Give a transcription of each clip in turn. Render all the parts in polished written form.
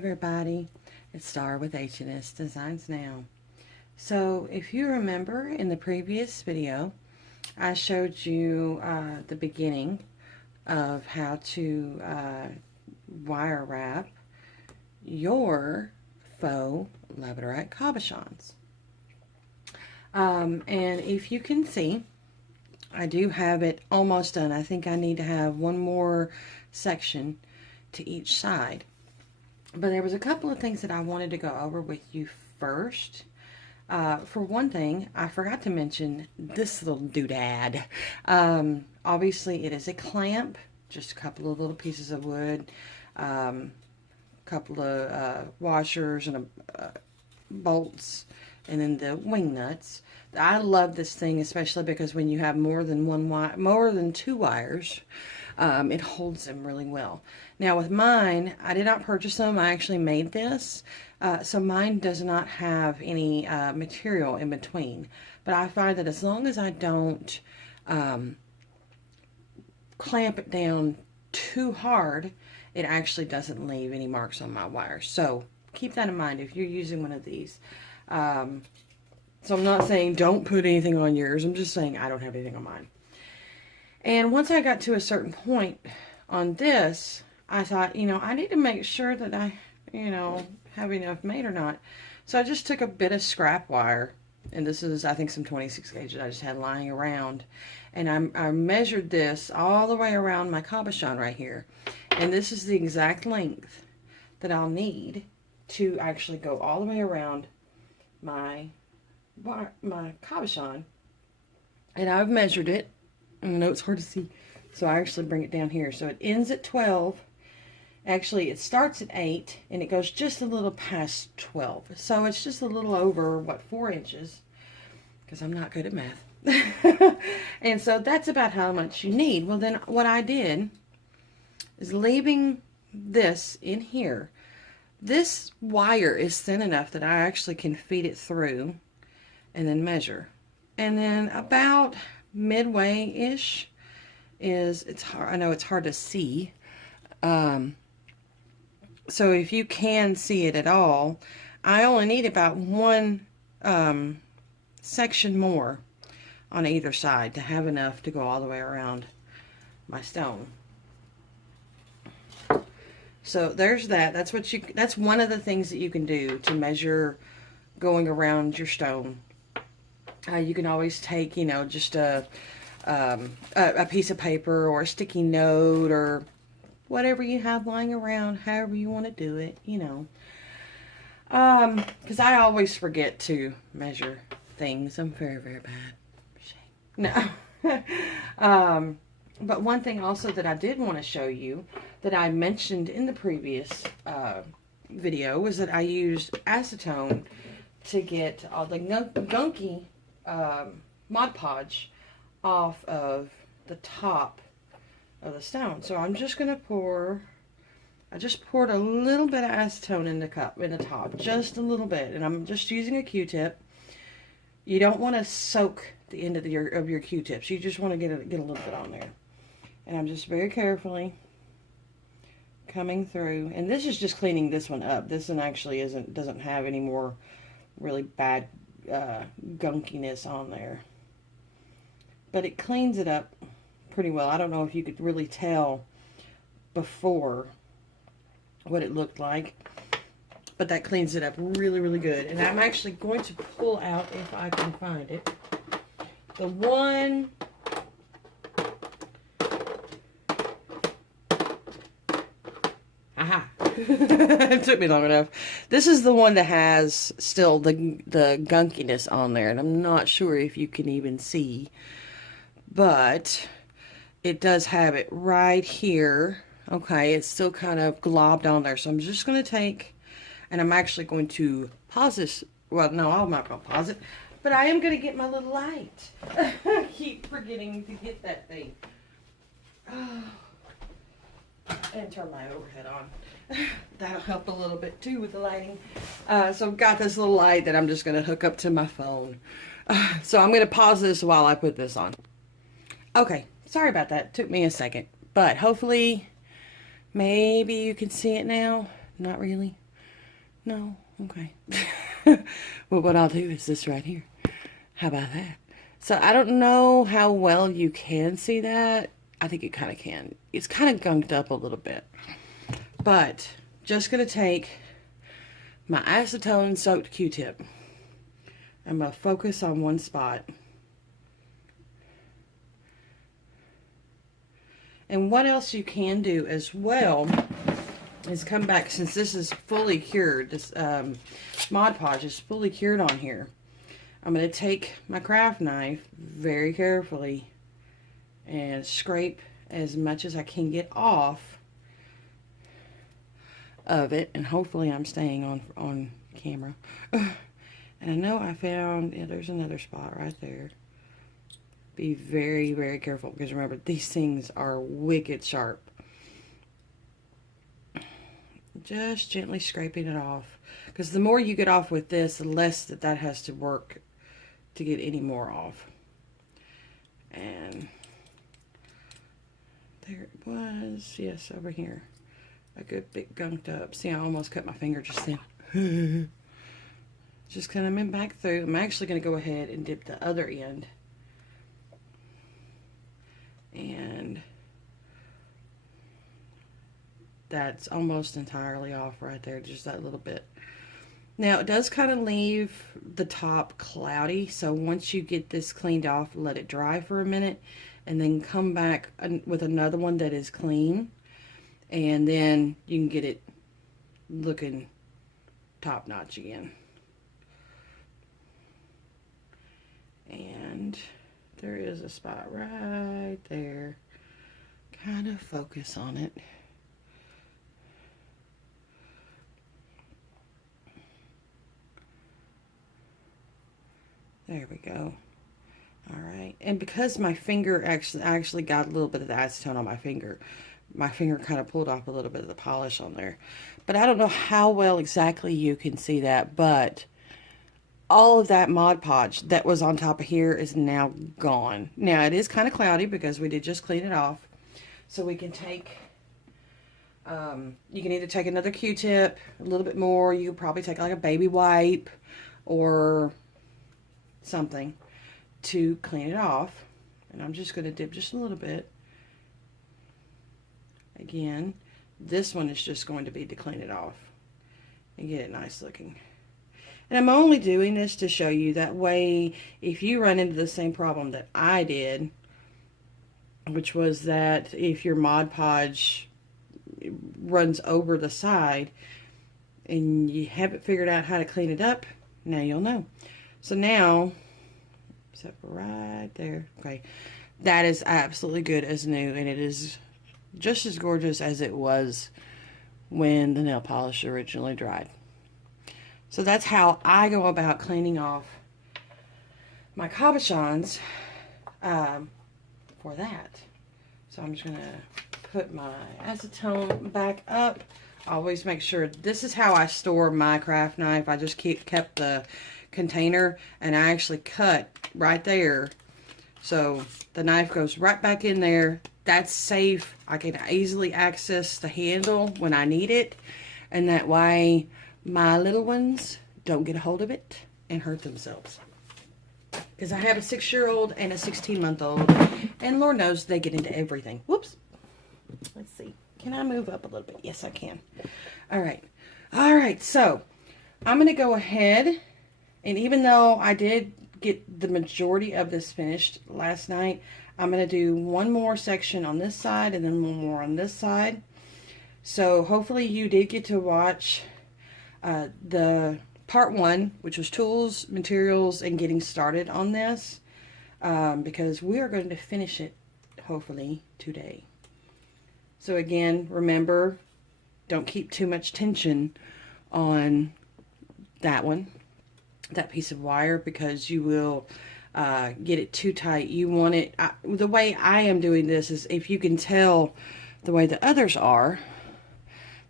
everybody, it's Star with H&S Designs Now. So if you remember in the previous video, I showed you the beginning of how to wire wrap your faux Labradorite cabochons. And if you can see, I do have it almost done. I think I need to have one more section to each side. But there was a couple of things that I wanted to go over with you first. For one thing, I forgot to mention this little doodad. Obviously, it is a clamp, just a couple of little pieces of wood, couple of washers and bolts, and then the wing nuts. I love this thing, especially because when you have more than two wires, it holds them really well. Now with mine, I did not purchase them. I actually made this. So mine does not have any material in between. But I find that as long as I don't clamp it down too hard, it actually doesn't leave any marks on my wires. So keep that in mind if you're using one of these. So I'm not saying don't put anything on yours. I'm just saying I don't have anything on mine. And once I got to a certain point on this, I thought, I need to make sure that I, have enough made or not. So I just took a bit of scrap wire, and this is, I think, some 26 gauge that I just had lying around. And I measured this all the way around my cabochon right here. And this is the exact length that I'll need to actually go all the way around my cabochon. And I've measured it. I know it's hard to see, so I actually bring it down here. So it ends at 12. Actually, it starts at 8, and it goes just a little past 12. So it's just a little over, 4 inches, because I'm not good at math. And so that's about how much you need. Well, then what I did is leaving this in here. This wire is thin enough that I actually can feed it through and then measure. And then about midway-ish it's hard. I know it's hard to see. So if you can see it at all, I only need about one section more on either side to have enough to go all the way around my stone. So there's that. That's one of the things that you can do to measure going around your stone. You can always take, just a piece of paper or a sticky note or whatever you have lying around, however you want to do it, because I always forget to measure things. I'm very, very bad. No. But one thing also that I did want to show you that I mentioned in the previous video was that I used acetone to get all the gunky Mod Podge off of the top of the stone. So I'm just going to I just poured a little bit of acetone in the top, just a little bit, and I'm just using a Q-tip. You don't want to soak the end of your Q-tips. You just want to get a little bit on there. And I'm just very carefully coming through, and this is just cleaning this one up. This one actually doesn't have any more really bad gunkiness on there, but it cleans it up pretty well. I don't know if you could really tell before what it looked like, but that cleans it up really, really good. And I'm actually going to pull out, if I can find it, the one it took me long enough. This is the one that has still the gunkiness on there, and I'm not sure if you can even see, but it does have it right here. Okay, it's still kind of globbed on there, so I'm just going to take, and I'm actually going to pause this. Well, no, I'm not going to pause it, but I am going to get my little light. I keep forgetting to get that thing. Oh. And turn my overhead on. That'll help a little bit too with the lighting. So I've got this little light that I'm just going to hook up to my phone. So I'm going to pause this while I put this on. Okay, sorry about that. It took me a second. But hopefully, maybe you can see it now. Not really. No? Okay. Well, what I'll do is this right here. How about that? So I don't know how well you can see that. I think you kind of can. It's kind of gunked up a little bit. But just going to take my acetone soaked Q-tip. I'm going to focus on one spot. And what else you can do as well is come back, since this is fully cured, this Mod Podge is fully cured on here. I'm going to take my craft knife very carefully and scrape as much as I can get off of it, and hopefully I'm staying on camera. And I know I found, yeah, there's another spot right there. Be very, very careful, because remember, these things are wicked sharp. Just gently scraping it off, because the more you get off with this, the less that has to work to get any more off. And there it was. Yes, over here. A good big gunked up. See, I almost cut my finger just then. Just coming back through. I'm actually going to go ahead and dip the other end. And that's almost entirely off right there. Just that little bit. Now, it does kind of leave the top cloudy. So once you get this cleaned off, let it dry for a minute. And then come back with another one that is clean. And then you can get it looking top notch again. And there is a spot right there. Kind of focus on it. There we go. All right. And because my finger actually got a little bit of the acetone on my finger kind of pulled off a little bit of the polish on there. But I don't know how well exactly you can see that, but all of that Mod Podge that was on top of here is now gone. Now, it is kind of cloudy because we did just clean it off. So we can take, you can either take another Q-tip, a little bit more. You could probably take like a baby wipe or something to clean it off. And I'm just going to dip just a little bit. Again, this one is just going to be to clean it off and get it nice looking. And I'm only doing this to show you, that way if you run into the same problem that I did, which was that if your Mod Podge runs over the side and you haven't figured out how to clean it up, now you'll know. So now, except for right there, okay, that is absolutely good as new, and it is just as gorgeous as it was when the nail polish originally dried. So that's how I go about cleaning off my cabochons for that. So I'm just going to put my acetone back up. Always make sure, this is how I store my craft knife. I just kept the container, and I actually cut right there. So the knife goes right back in there. That's safe. I can easily access the handle when I need it. And that way my little ones don't get a hold of it and hurt themselves. Because I have a 6-year-old and a 16-month-old. And Lord knows they get into everything. Whoops. Let's see. Can I move up a little bit? Yes, I can. All right. All right. So I'm going to go ahead. And even though I did get the majority of this finished last night, I'm going to do one more section on this side and then one more on this side. So hopefully you did get to watch the part 1, which was tools, materials, and getting started on this, because we are going to finish it hopefully today. So again, remember, don't keep too much tension on that one, that piece of wire, because you will get it too tight. You want it, the way I am doing this is, if you can tell the way the others are,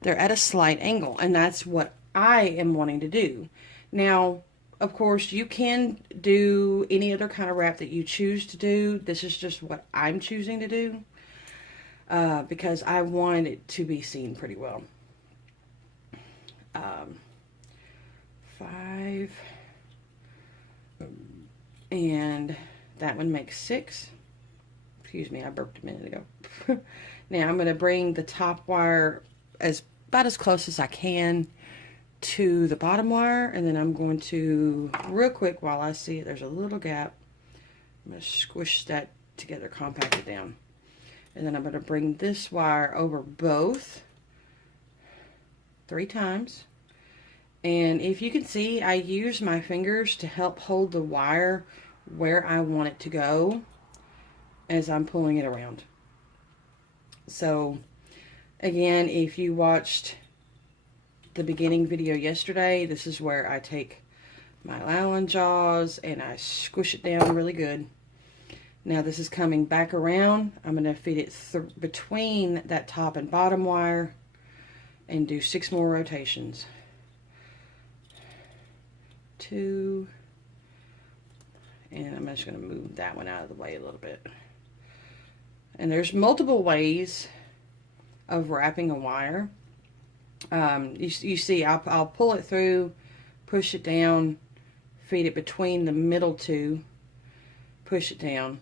they're at a slight angle, and that's what I am wanting to do. Now, of course, you can do any other kind of wrap that you choose to do. This is just what I'm choosing to do, because I want it to be seen pretty well. 5. And that one makes 6. Excuse me, I burped a minute ago. Now I'm going to bring the top wire about as close as I can to the bottom wire, and then I'm going to, real quick, while I see it, there's a little gap, I'm going to squish that together, compact it down. And then I'm going to bring this wire over both 3 times. And if you can see, I use my fingers to help hold the wire where I want it to go as I'm pulling it around. So again, if you watched the beginning video yesterday, this is where I take my Allen jaws and I squish it down really good. Now this is coming back around. I'm going to feed it between that top and bottom wire and do 6 more rotations. 2, and I'm just going to move that one out of the way a little bit. And there's multiple ways of wrapping a wire. You see, I'll pull it through, push it down, feed it between the middle 2, push it down.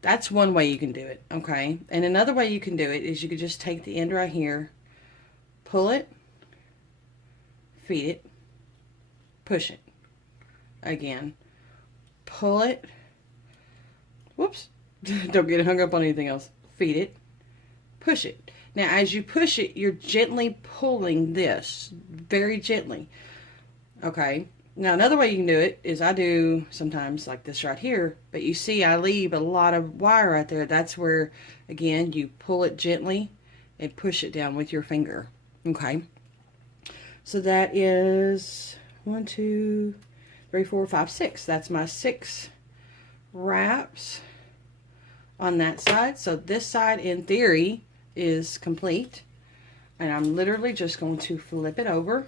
That's one way you can do it, okay? And another way you can do it is you could just take the end right here, pull it, feed it, push it. Again, pull it, whoops, don't get hung up on anything else, feed it, push it. Now as you push it, you're gently pulling this, very gently, okay? Now another way you can do it is I do sometimes like this right here, but you see I leave a lot of wire right there. That's where, again, you pull it gently and push it down with your finger, okay? So that is 1, 2, 3, 4, 5, 6. That's my 6 wraps on that side. So this side, in theory, is complete. And I'm literally just going to flip it over.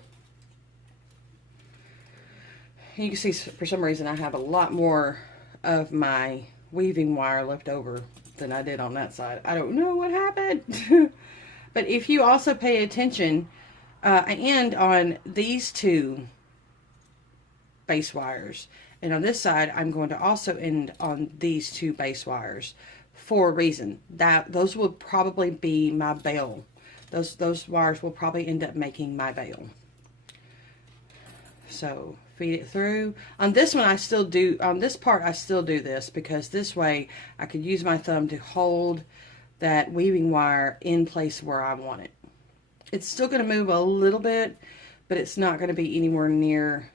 You can see, for some reason, I have a lot more of my weaving wire left over than I did on that side. I don't know what happened. But if you also pay attention, I end on these 2 base wires, and on this side I'm going to also end on these 2 base wires for a reason. That those will probably be my bail. Those wires will probably end up making my bail. So feed it through. On this one I still do, on this part I still do this, because this way I could use my thumb to hold that weaving wire in place where I want it. It's still going to move a little bit, but it's not going to be anywhere near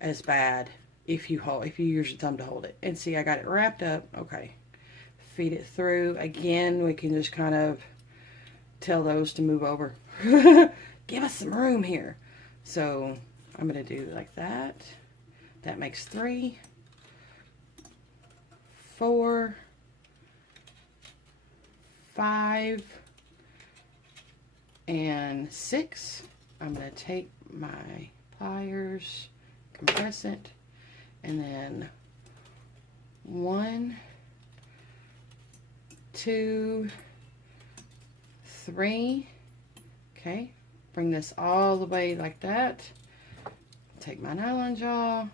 as bad if you use your thumb to hold it. And see, I got it wrapped up. Okay, feed it through. Again, we can just kind of tell those to move over. Give us some room here. So I'm going to do like that. That makes 3, 4, 5, and 6. I'm going to take my pliers, compress it, and then 1, 2, 3. Okay, bring this all the way like that. Take my nylon jaw,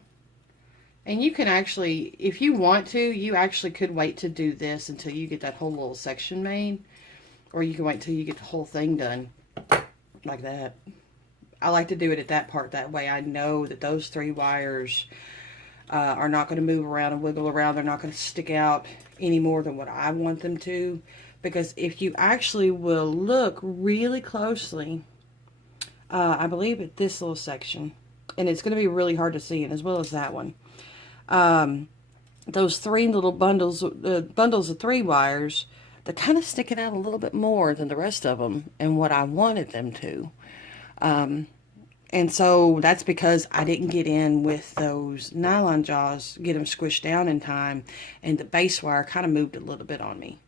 and you can actually, if you want to, you actually could wait to do this until you get that whole little section made, or you can wait till you get the whole thing done like that. I like to do it at that part. That way I know that those 3 wires are not going to move around and wiggle around. They're not going to stick out any more than what I want them to. Because if you actually will look really closely, I believe at this little section, and it's going to be really hard to see, and as well as that one, those 3 little bundles of 3 wires, they're kind of sticking out a little bit more than the rest of them and what I wanted them to. And so that's because I didn't get in with those nylon jaws, get them squished down in time, and the base wire kind of moved a little bit on me.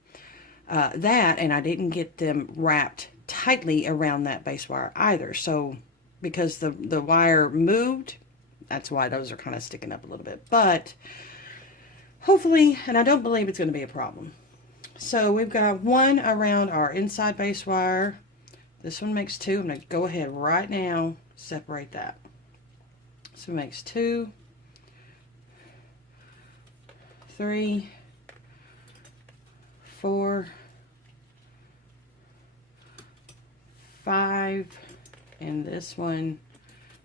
And I didn't get them wrapped tightly around that base wire either. So because the wire moved, that's why those are kind of sticking up a little bit. But hopefully, and I don't believe it's going to be a problem. So we've got 1 around our inside base wire. This one makes 2. I'm going to go ahead right now, separate that. So it makes 2, 3, 4, 5, and this one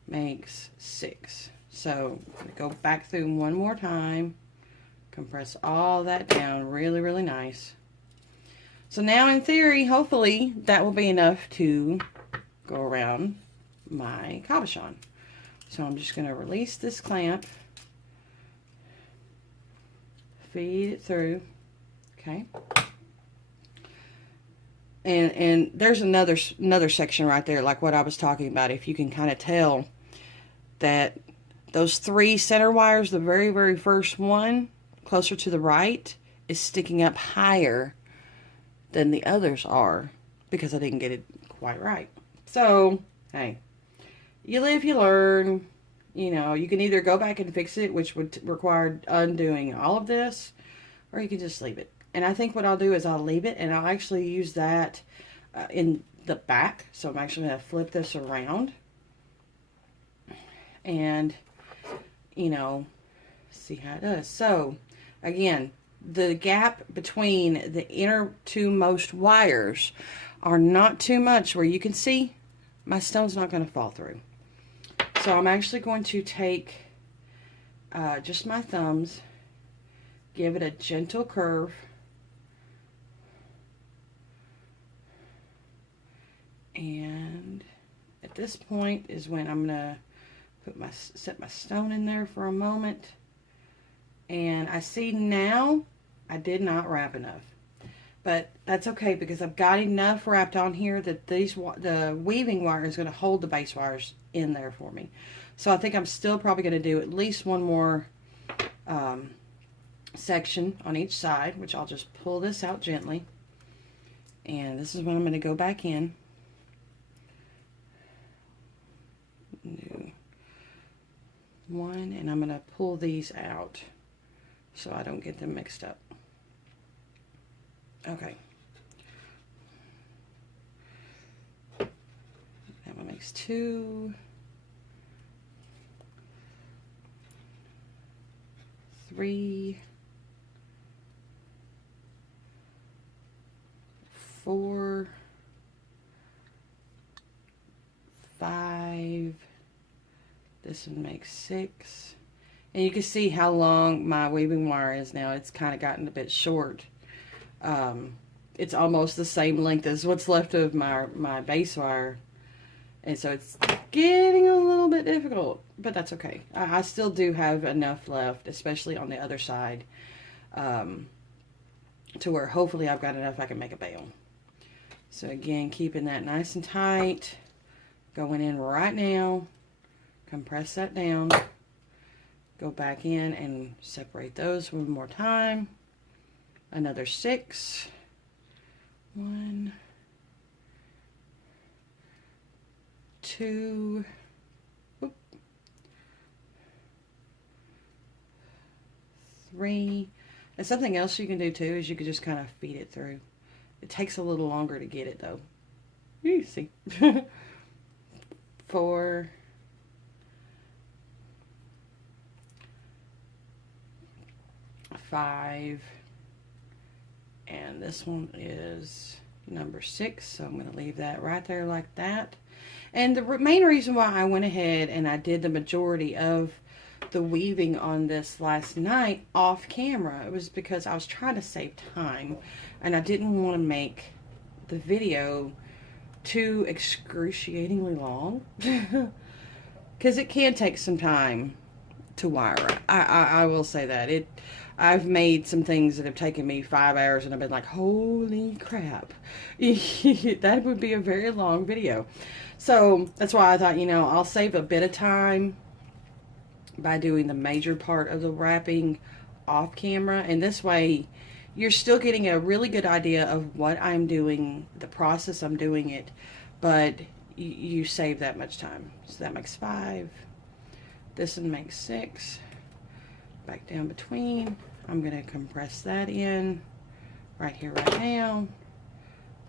makes 6. So I'm going to go back through one more time, compress all that down really, really nice. So now in theory, hopefully that will be enough to go around my cabochon. So I'm just going to release this clamp, feed it through, okay. And there's another section right there, like what I was talking about. If you can kind of tell that those 3 center wires, the very, very first one, closer to the right, is sticking up higher than the others are because I didn't get it quite right. So, hey, you live, you learn. You know, you can either go back and fix it, which would require undoing all of this, or you can just leave it. And I think what I'll do is I'll leave it, and I'll actually use that in the back. So I'm actually going to flip this around and, you know, see how it does. So, again, the gap between the inner 2 most wires are not too much where you can see my stone's not going to fall through. So I'm actually going to take just my thumbs, give it a gentle curve, and at this point is when I'm gonna set my stone in there for a moment. And I see now I did not wrap enough, but that's okay because I've got enough wrapped on here that the weaving wire is going to hold the base wires in there for me. So I think I'm still probably going to do at least one more section on each side, which I'll just pull this out gently. And this is when I'm going to go back in. New one, and I'm going to pull these out so I don't get them mixed up. Okay. That one makes 2, 3, 4, 5. This one makes 6. And you can see how long my weaving wire is now. It's kind of gotten a bit short. It's almost the same length as what's left of my base wire. And so it's getting a little bit difficult, but that's okay. I still do have enough left, especially on the other side, to where hopefully I've got enough I can make a bail. So again, keeping that nice and tight, going in right now, compress that down, go back in and separate those one more time. Another 6. 1, 2, 3. And something else you can do too is you can just kind of feed it through. It takes a little longer to get it though. You see. 4, 5, and this one is number 6, so I'm going to leave that right there like that. And the main reason why I went ahead and I did the majority of the weaving on this last night off camera, it was because I was trying to save time and I didn't want to make the video too excruciatingly long because it can take some time to wire it. I will say that I've made some things that have taken me 5 hours and I've been like, holy crap. That would be a very long video. So that's why I thought, you know, I'll save a bit of time by doing the major part of the wrapping off camera. And this way you're still getting a really good idea of what I'm doing, the process I'm doing it, but you save that much time. So that makes 5. This one makes 6. Back down between. I'm going to compress that in right here, right now.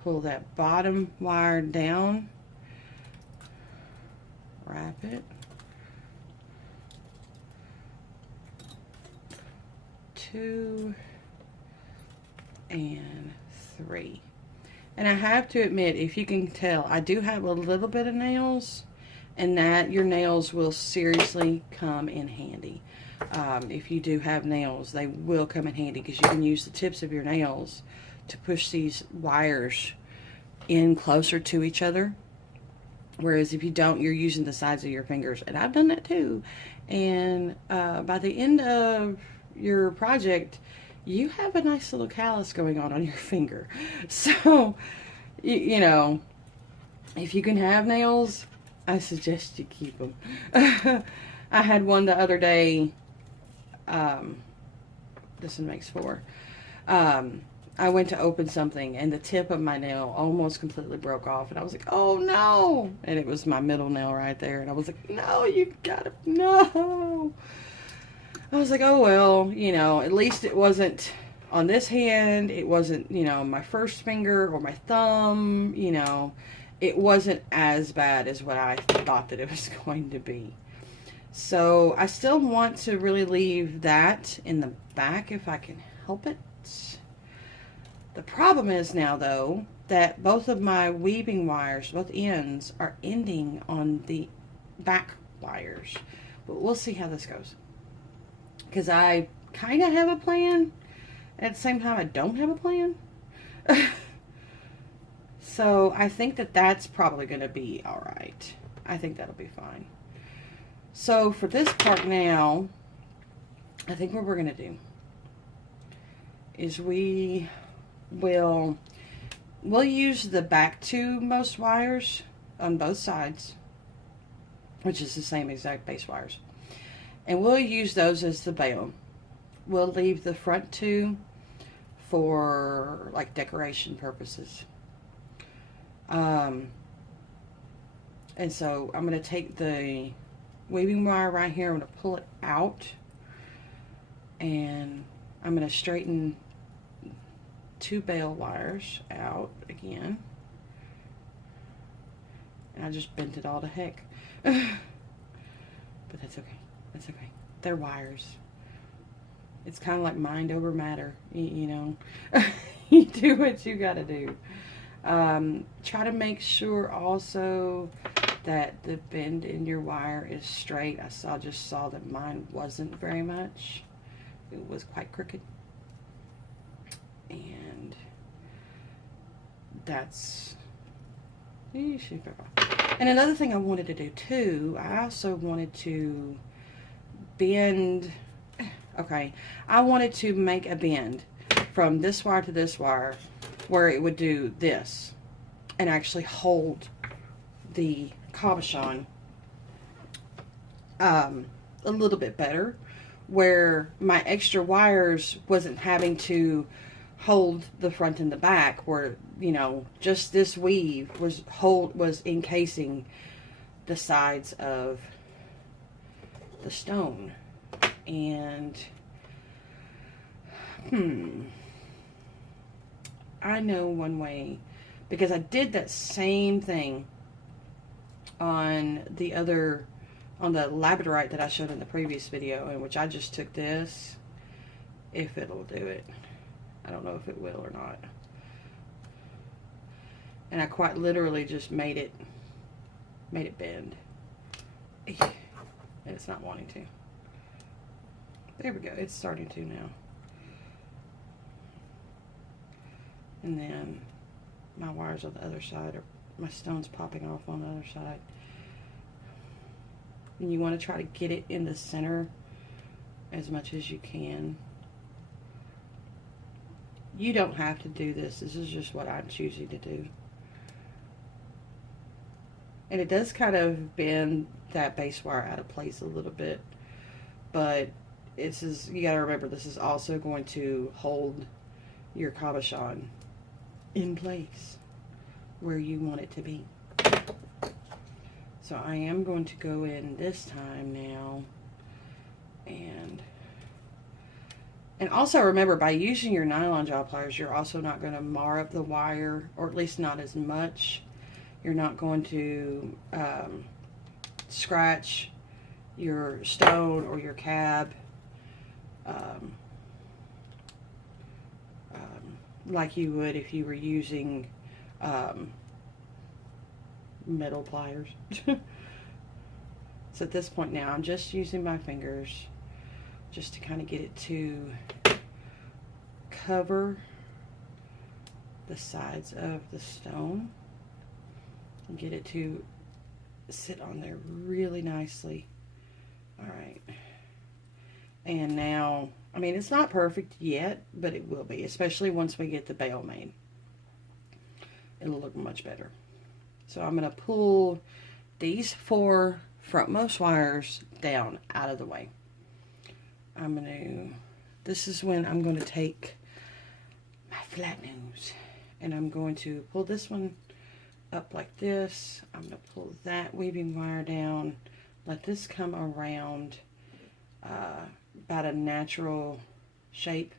Pull that bottom wire down. Wrap it. 2 and 3. And I have to admit, if you can tell, I do have a little bit of nails, and that your nails will seriously come in handy. If you do have nails, they will come in handy because you can use the tips of your nails to push these wires in closer to each other. Whereas if you don't, you're using the sides of your fingers. And I've done that too. And by the end of your project, you have a nice little callus going on your finger. So, you know, if you can have nails, I suggest you keep them. I had one the other day. This one makes 4. I went to open something and the tip of my nail almost completely broke off, and I was like, oh no. And it was my middle nail right there, and I was like, no, you gotta, no. I was like, oh well, you know, at least it wasn't on this hand, it wasn't, you know, my first finger or my thumb, you know, it wasn't as bad as what I thought that it was going to be. So I still want to really leave that in the back if I can help it. The problem is now, though, that both of my weaving wires, both ends, are ending on the back wires. But we'll see how this goes. Because I kind of have a plan. At the same time, I don't have a plan. So I think that that's probably going to be alright. I think that'll be fine. So for this part now, I think what we're going to do is we'll use the back 2 most wires on both sides, which is the same exact base wires, and we'll use those as the bail. We'll leave the front 2 for like decoration purposes. And so I'm going to take the weaving wire right here, I'm going to pull it out, and I'm going to straighten 2 bail wires out again. And I just bent it all to heck. But that's okay. That's okay. They're wires. It's kind of like mind over matter, you know. You do what you got to do. Try to make sure also that the bend in your wire is straight. I just saw that mine wasn't very much. It was quite crooked. And that's, and another thing I wanted to do too, I also wanted to bend, okay, I wanted to make a bend from this wire to this wire where it would do this and actually hold the cabochon a little bit better, where my extra wires wasn't having to hold the front and the back, where, you know, just this weave was encasing the sides of the stone. And I know one way, because I did that same thing on the Labradorite that I showed in the previous video, in which I just took this, if it'll do it. I don't know if it will or not. And I quite literally just made it bend. And it's not wanting to. There we go. It's starting to now. And then my wires on the other side, or my stone's popping off on the other side. And you want to try to get it in the center as much as you can. You don't have to do this. This is just what I'm choosing to do. And it does kind of bend that base wire out of place a little bit. But you got to remember, this is also going to hold your cabochon in place where you want it to be. So I am going to go in this time now, and also remember, by using your nylon jaw pliers, you're also not going to mar up the wire, or at least not as much. You're not going to scratch your stone or your cab. like you would if you were using metal pliers. So at this point now, I'm just using my fingers just to kind of get it to cover the sides of the stone and get it to sit on there really nicely. All right. And now, I mean, it's not perfect yet, but it will be, especially once we get the bail made. It'll look much better. So I'm going to pull these 4 frontmost wires down out of the way. This is when I'm going to take my flat nose and I'm going to pull this one up like this. I'm going to pull that weaving wire down, let this come around about a natural shape,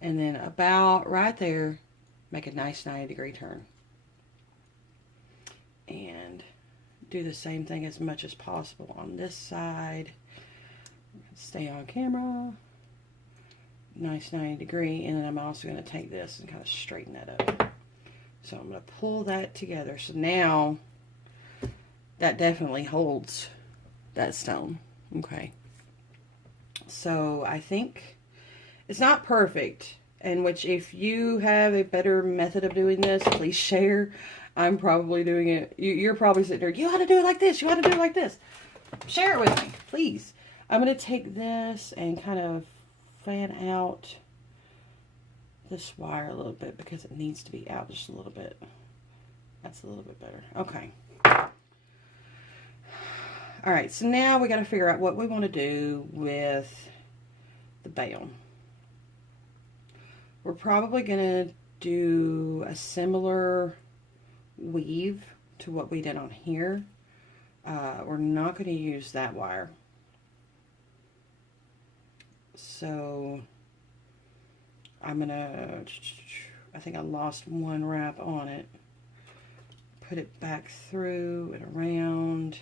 and then about right there, make a nice 90-degree turn. And do the same thing as much as possible on this side. Stay on camera. Nice 90-degree, and then I'm also going to take this and kind of straighten that up. So I'm going to pull that together. So now that definitely holds that stone. Okay. So I think it's not perfect, and which if you have a better method of doing this, please share. I'm probably doing it. You're probably sitting there, you ought to do it like this. You ought to do it like this. Share it with me, please. I'm going to take this and kind of fan out this wire a little bit because it needs to be out just a little bit. That's a little bit better. Okay. All right, so now we got to figure out what we want to do with the bail. We're probably going to do a similar weave to what we did on here. We're not going to use that wire. So I'm going to, I think I lost one wrap on it. Put it back through and around.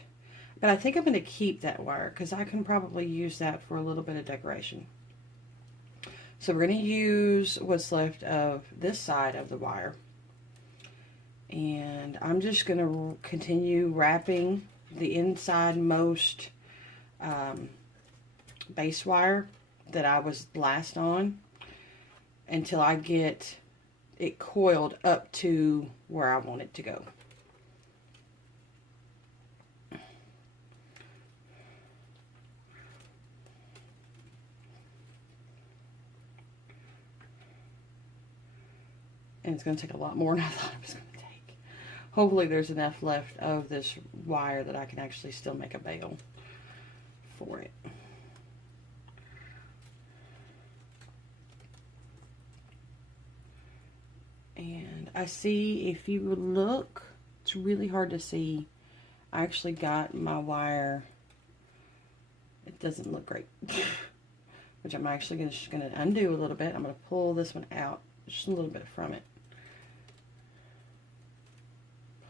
But I think I'm going to keep that wire because I can probably use that for a little bit of decoration. So we're going to use what's left of this side of the wire. And I'm just going to continue wrapping the inside most base wire that I was last on until I get it coiled up to where I want it to go. And it's going to take a lot more than I thought it was going to take. Hopefully there's enough left of this wire that I can actually still make a bail for it. And I see, if you would look, it's really hard to see. I actually got my wire. It doesn't look great. Which I'm actually just going to undo a little bit. I'm going to pull this one out just a little bit from it.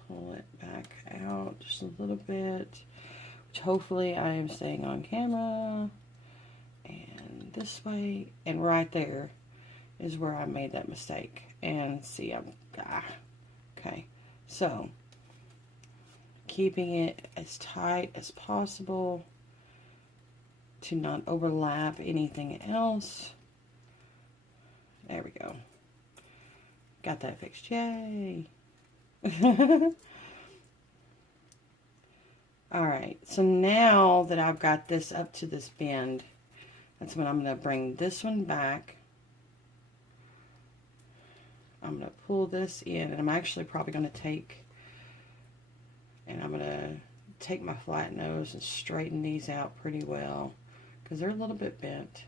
Pull it back out just a little bit. Which hopefully I am staying on camera. And this way. And right there is where I made that mistake. And see, okay. So, keeping it as tight as possible to not overlap anything else. There we go. Got that fixed. Yay. Alright, so now that I've got this up to this bend, that's when I'm going to bring this one back. I'm going to pull this in, and I'm actually probably going to take my flat nose and straighten these out pretty well because they're a little bit bent.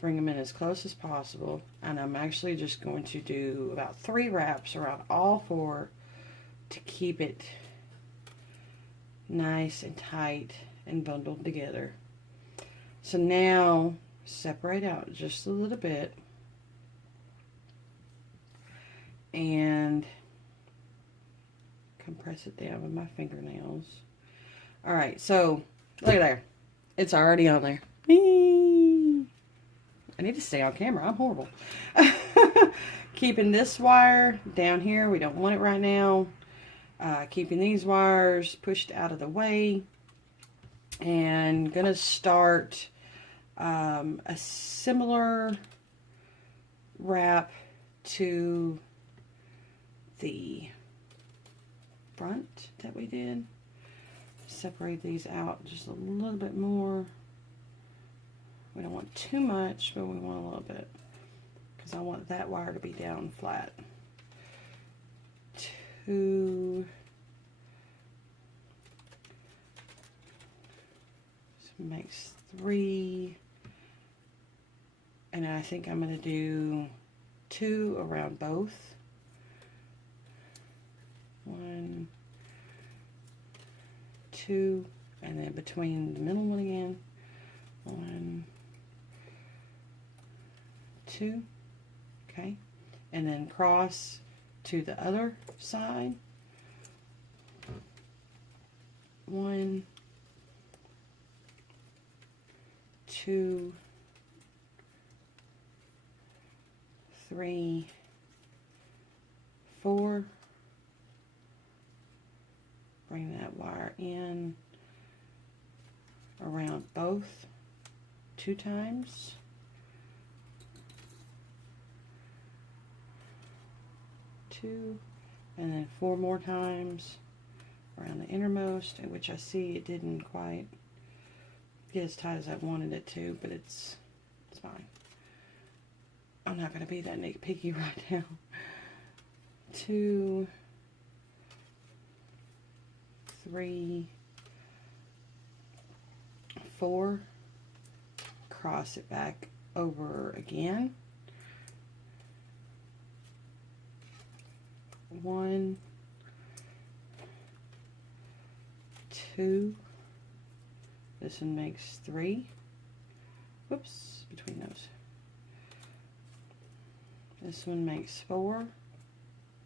Bring them in as close as possible, and I'm actually just going to do about 3 wraps around all 4 to keep it nice and tight and bundled together. So now separate out just a little bit and compress it down with my fingernails. Alright, so look at there. It's already on there. I need to stay on camera. I'm horrible. Keeping this wire down here. We don't want it right now. Keeping these wires pushed out of the way. And gonna start a similar wrap to the front that we did. Separate these out just a little bit more. We don't want too much, but we want a little bit, because I want that wire to be down flat. 2, so makes 3, and I think I'm going to do 2 around both. 1, 2, and then between the middle one again. 1, 2, okay, and then cross to the other side. 1, 2, 3, 4. Bring that wire in around both 2 times. 2, and then 4 more times around the innermost, which I see it didn't quite get as tight as I wanted it to, but it's fine. I'm not going to be that picky right now. 2, 3, 4, cross it back over again. 1, 2, this one makes 3, whoops, between those. This one makes 4,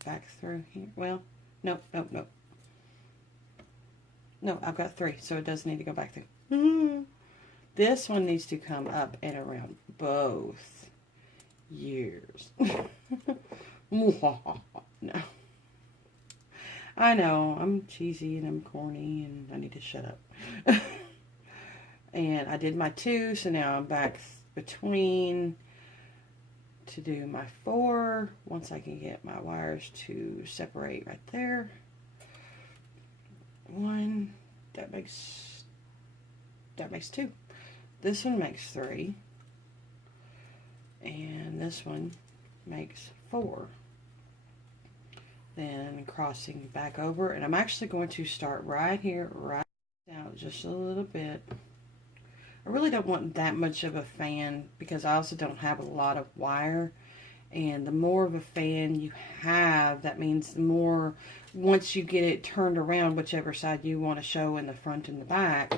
back through here, well, nope, nope, nope. No, I've got 3, so it does need to go back through. This one needs to come up and around both ears. No. I know, I'm cheesy and I'm corny and I need to shut up. And I did my 2, so now I'm back between to do my 4. Once I can get my wires to separate right there. 1, that makes 2. This one makes 3. And this one makes 4. Then crossing back over, and I'm actually going to start right here, right out just a little bit. I really don't want that much of a fan because I also don't have a lot of wire, and the more of a fan you have, that means the more, once you get it turned around whichever side you want to show in the front and the back,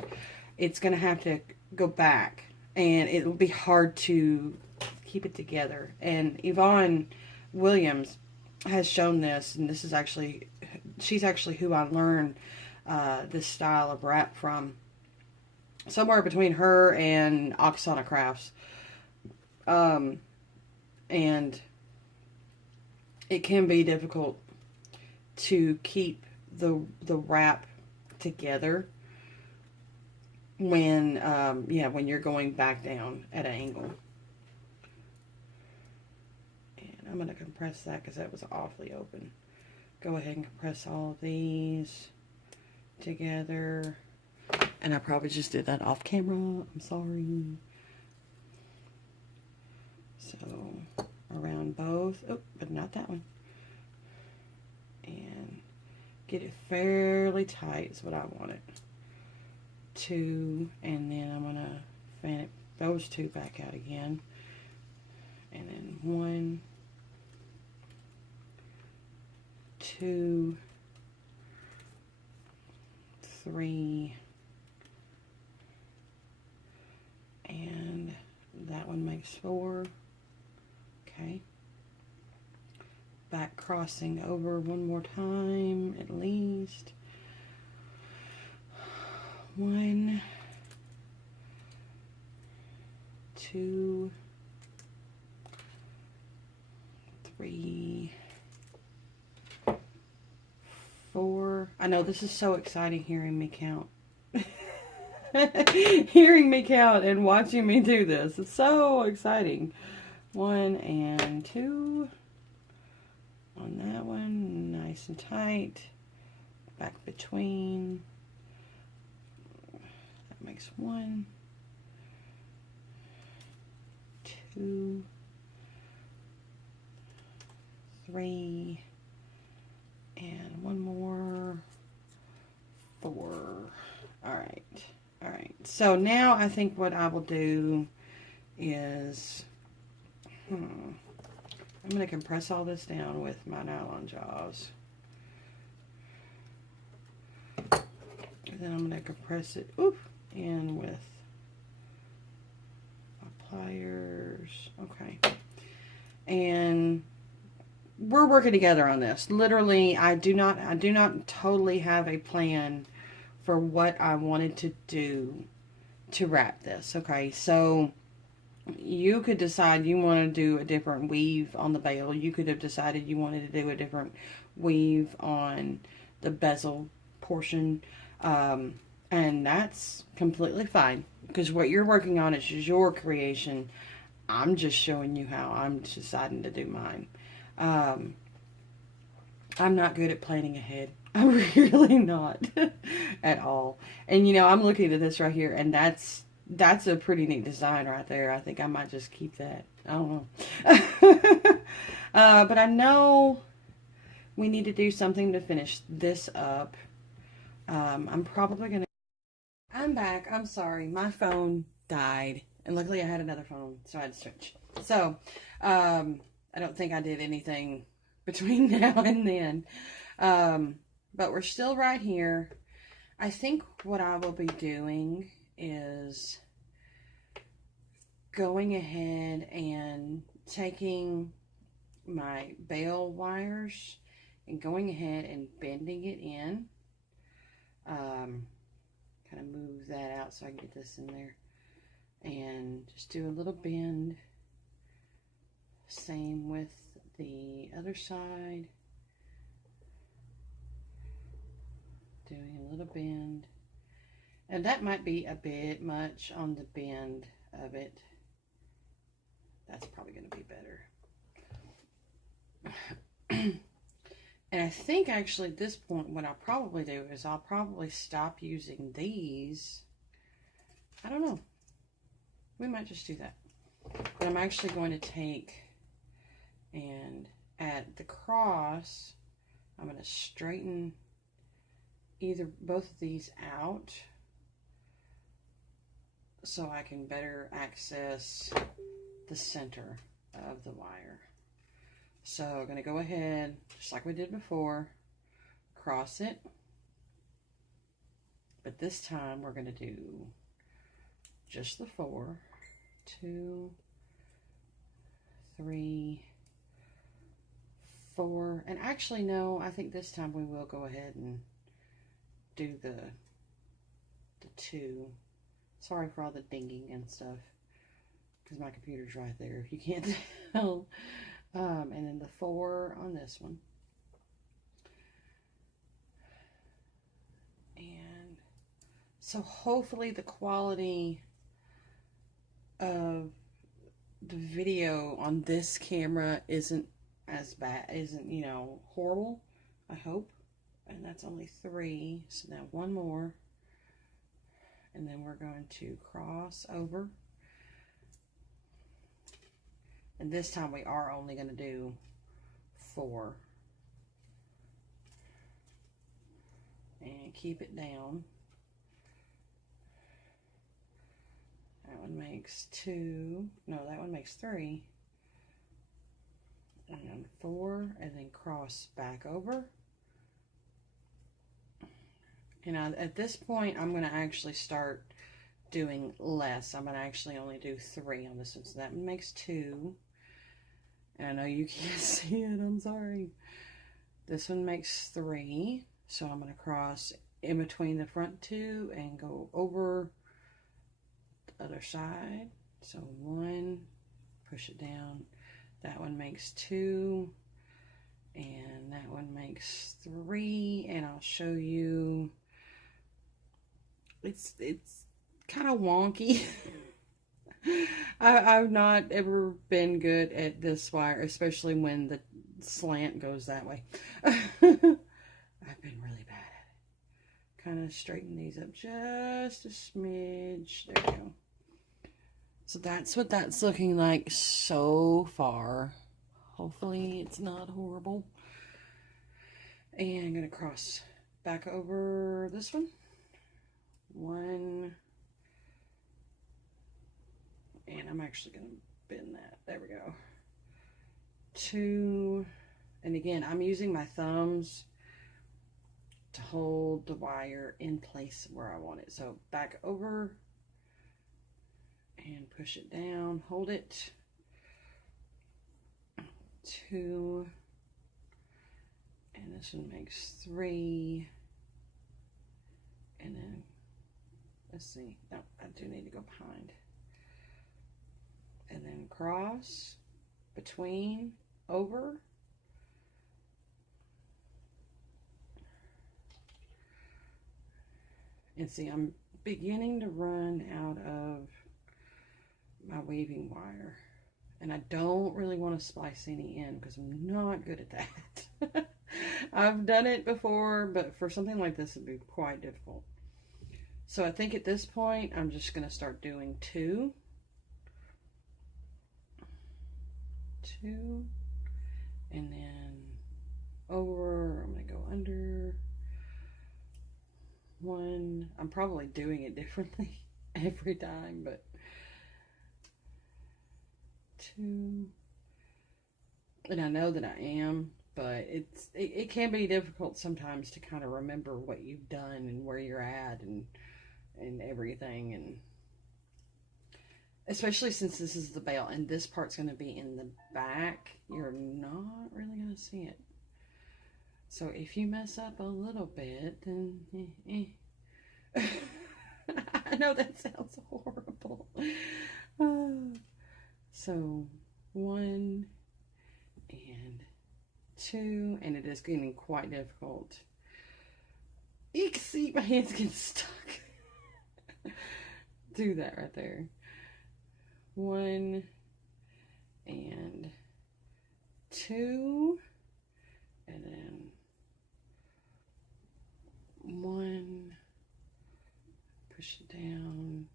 it's going to have to go back, and it will be hard to keep it together. And Yvonne Williams has shown this, and this is actually, she's actually who I learned this style of wrap from. Somewhere between her and Oksana Crafts. And it can be difficult to keep the wrap together when when you're going back down at an angle. And I'm going to compress that because that was awfully open. Go ahead and compress all of these together. And I probably just did that off camera. I'm sorry. So, around both. Oh, but not that one. And get it fairly tight is what I want it. 2, and then I'm going to fan it, those 2 back out again. And then 1, 2, 3, and that one makes 4. Okay. Back crossing over one more time at least. 1, 2, 3, 4. I know this is so exciting hearing me count. Hearing me count and watching me do this. It's so exciting. 1 and 2 on that one. Nice and tight. Back between. That makes 1, 2, 3, and 1 more, 4. All right. All right. So now I think what I will do is, I'm going to compress all this down with my nylon jaws. And then I'm going to compress it in with my pliers. Okay. And we're working together on this. Literally, I do not totally have a plan for what I wanted to do to wrap this. Okay, so you could decide you want to do a different weave on the bail. You could have decided you wanted to do a different weave on the bezel portion. And that's completely fine, because what you're working on is your creation. I'm just showing you how I'm deciding to do mine. I'm not good at planning ahead. I'm really not at all. And you know, I'm looking at this right here, and that's a pretty neat design right there. I think I might just keep that. I don't know. But I know we need to do something to finish this up. I'm probably gonna. I'm back. I'm sorry. My phone died, and luckily I had another phone, so I had to switch. So, I don't think I did anything between now and then. But we're still right here. I think what I will be doing is going ahead and taking my bail wires and going ahead and bending it in. Kind of move that out so I can get this in there. And just do a little bend. Same with the other side. Doing a little bend. And that might be a bit much on the bend of it. That's probably going to be better. And I think actually at this point what I'll probably do is I'll probably stop using these. I don't know. We might just do that. But I'm actually going to take and at the cross, I'm going to straighten both of these out so I can better access the center of the wire. So I'm going to go ahead, just like we did before, cross it. But this time we're going to do just the 4, 2, 3, 4, and actually no, I think this time we will go ahead and do the 2. Sorry for all the dinging and stuff, because my computer's right there if you can't tell. And then the 4 on this one. And so hopefully the quality of the video on this camera isn't as bad, you know, horrible, I hope. And that's only 3, so now 1 more, and then we're going to cross over. And this time we are only going to do 4. And keep it down. That one makes 2. No, that one makes 3. And then 4, and then cross back over. And at this point, I'm going to actually start doing less. I'm going to actually only do 3 on this one. So that makes 2. And I know you can't see it. I'm sorry. This one makes 3. So I'm going to cross in between the front 2 and go over the other side. So 1, push it down. That one makes 2. And that one makes 3. And I'll show you. It's kind of wonky. I've not ever been good at this wire, especially when the slant goes that way. I've been really bad at it. Kind of straighten these up just a smidge. There we go. So that's what that's looking like so far. Hopefully it's not horrible. And I'm going to cross back over this one. 1. And I'm actually going to bend that. There we go. 2. And again, I'm using my thumbs to hold the wire in place where I want it. So back over and push it down. Hold it. 2. And this one makes 3. And then, let's see. No, I do need to go behind. And then cross, between, over. And see, I'm beginning to run out of my weaving wire. And I don't really want to splice any in because I'm not good at that. I've done it before, but for something like this, it'd be quite difficult. So I think at this point, I'm just going to start doing 2. 2. And then over, I'm going to go under. 1. I'm probably doing it differently every time, but 2. And I know that I am, but it can be difficult sometimes to kind of remember what you've done and where you're at and everything, and especially since this is the belt and this part's going to be in the back, you're not really going to see it. So if you mess up a little bit, then I know that sounds horrible. So 1 and 2, and it is getting quite difficult. You can see my hands getting stuck. Do that right there. 1 and 2, and then 1, push it down,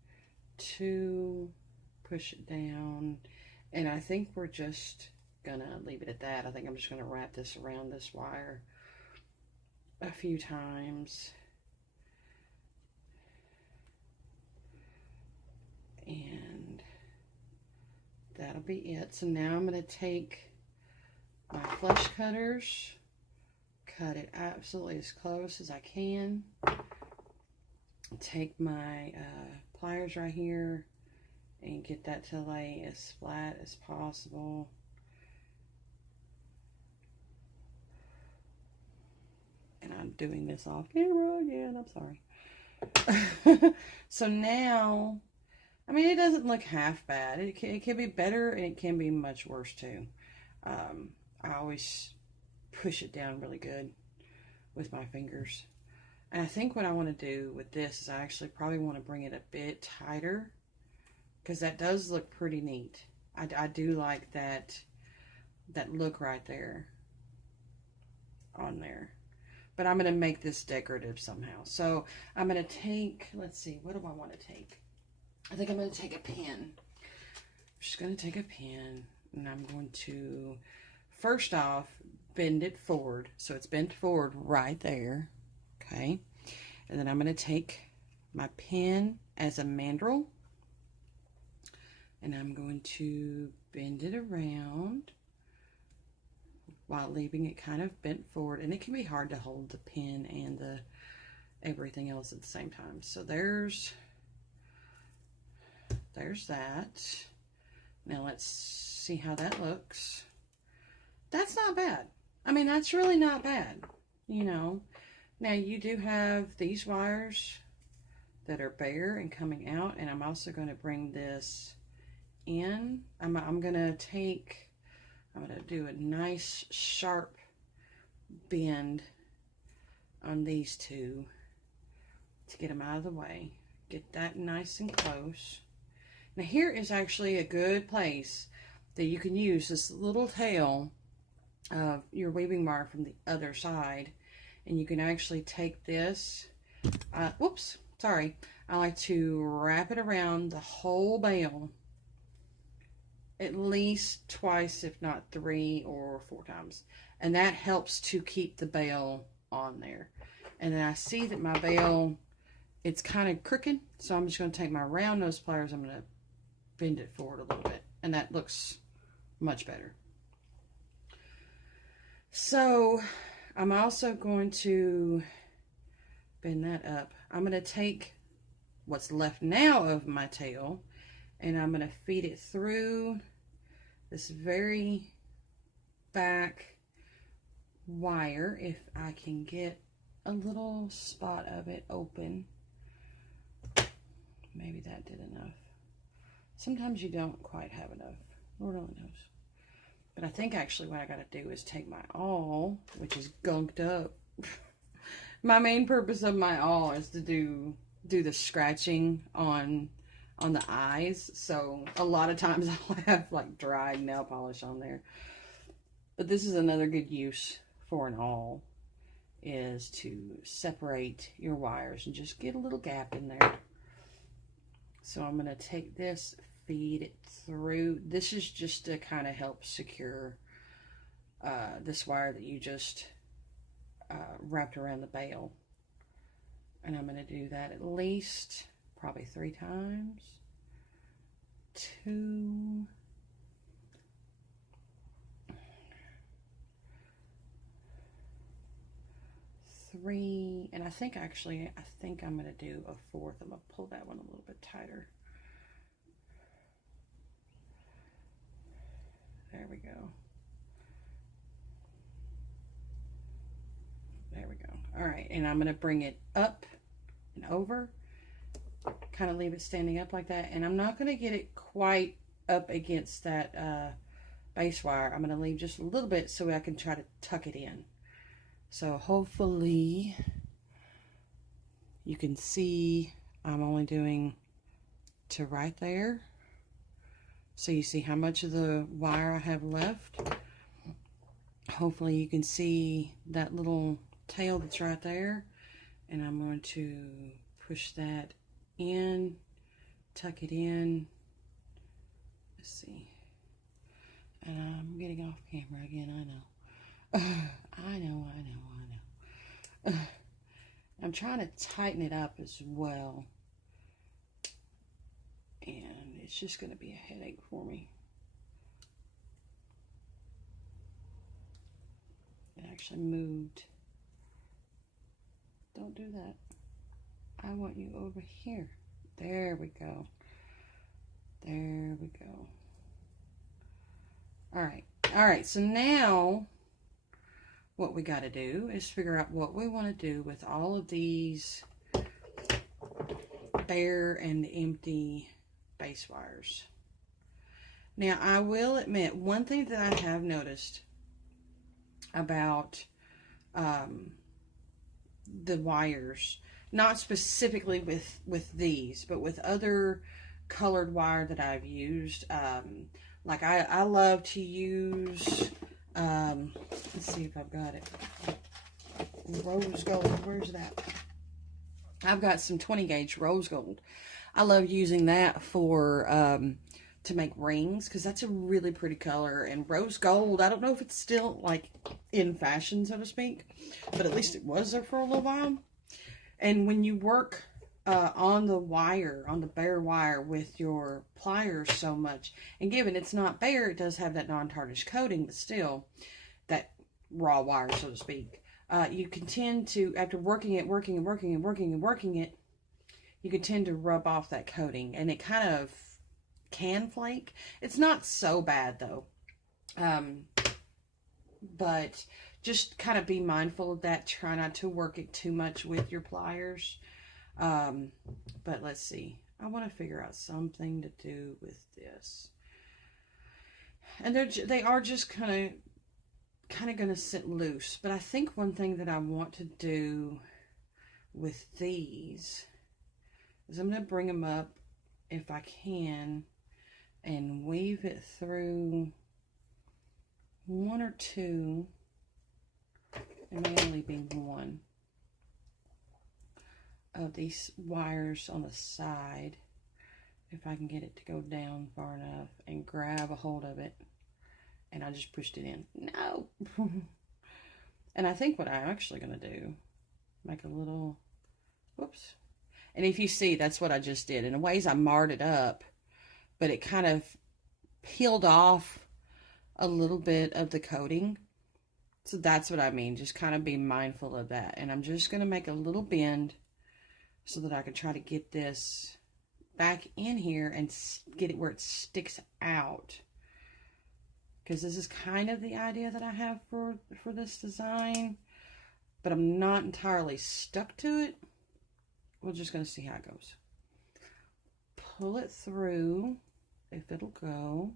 2, push it down, and I think we're just gonna leave it at that. I think I'm just gonna wrap this around this wire a few times, and that'll be it. So now I'm gonna take my flush cutters, cut it absolutely as close as I can, take my pliers right here and get that to lay as flat as possible. And I'm doing this off camera again, I'm sorry. So now, I mean, it doesn't look half bad. It can be better, and it can be much worse too. I always push it down really good with my fingers. And I think what I want to do with this is I actually probably want to bring it a bit tighter, because that does look pretty neat. I do like that look right there on there. But I'm going to make this decorative somehow. So I'm going to take, let's see, what do I want to take? I think I'm going to take a pen. I'm just going to take a pen, and I'm going to, first off, bend it forward. So it's bent forward right there. Okay. And then I'm going to take my pen as a mandrel, and I'm going to bend it around while leaving it kind of bent forward. And it can be hard to hold the pen and the everything else at the same time. So there's that. Now let's see how that looks. That's not bad. I mean, that's really not bad, you know. Now you do have these wires that are bare and coming out, and I'm also going to bring this in. I'm going to take I'm going to do a nice sharp bend on these two to get them out of the way. Get that nice and close. Now here is actually a good place that you can use this little tail of your weaving wire from the other side, and you can actually take this, whoops, sorry, I like to wrap it around the whole bale at least twice, if not 3 or 4 times, and that helps to keep the bale on there. And then I see that my bale, it's kind of crooked, so I'm just going to take my round nose pliers, I'm going to bend it forward a little bit, and that looks much better. So I'm also going to bend that up. I'm going to take what's left now of my tail, and I'm going to feed it through this very back wire, if I can get a little spot of it open. Maybe that did enough. Sometimes you don't quite have enough. Lord only knows. But I think actually what I got to do is take my awl, which is gunked up. My main purpose of my awl is to do the scratching on the eyes. So a lot of times I'll have like dried nail polish on there. But this is another good use for an awl, is to separate your wires and just get a little gap in there. So I'm going to take this, feed it through. This is just to kind of help secure this wire that you just wrapped around the bale. And I'm going to do that at least probably 3 times. 2. 3, and I think I'm going to do a 4th. I'm going to pull that one a little bit tighter. There we go. There we go. All right, and I'm going to bring it up and over, kind of leave it standing up like that, and I'm not going to get it quite up against that base wire. I'm going to leave just a little bit so I can try to tuck it in. So hopefully you can see I'm only doing to right there. So you see how much of the wire I have left. Hopefully you can see that little tail that's right there. And I'm going to push that in, tuck it in. Let's see. And I'm getting off camera again, I know. I know. I'm trying to tighten it up as well. And it's just going to be a headache for me. It actually moved. Don't do that. I want you over here. There we go. There we go. All right, so now what we got to do is figure out what we want to do with all of these bare and empty base wires. Now, I will admit, one thing that I have noticed about the wires, not specifically with these, but with other colored wire that I've used, like I love to use, let's see if I've got it, rose gold. Where's that? I've got some 20 gauge rose gold. I love using that for to make rings, because that's a really pretty color. And rose gold, I don't know if it's still like in fashion, so to speak, but at least it was there for a little while. And when you work on the wire, on the bare wire with your pliers so much, and given it's not bare, it does have that non-tarnish coating, but still that raw wire, so to speak, you can tend to, after working it, you can tend to rub off that coating, and it kind of can flake. It's not so bad though, but just kind of be mindful of that. Try not to work it too much with your pliers. But let's see. I want to figure out something to do with this. And they are just kind of going to sit loose. But I think one thing that I want to do with these is I'm going to bring them up if I can and weave it through one or two. It may only be one of these wires on the side, if I can get it to go down far enough and grab a hold of it. And I just pushed it in. No! And I think what I'm actually going to do, make a little, whoops. And if you see, that's what I just did. In a ways, I marred it up, but it kind of peeled off a little bit of the coating. So that's what I mean. Just kind of be mindful of that. And I'm just going to make a little bend so that I can try to get this back in here and get it where it sticks out. Because this is kind of the idea that I have for this design. But I'm not entirely stuck to it. We're just going to see how it goes. Pull it through, if it'll go.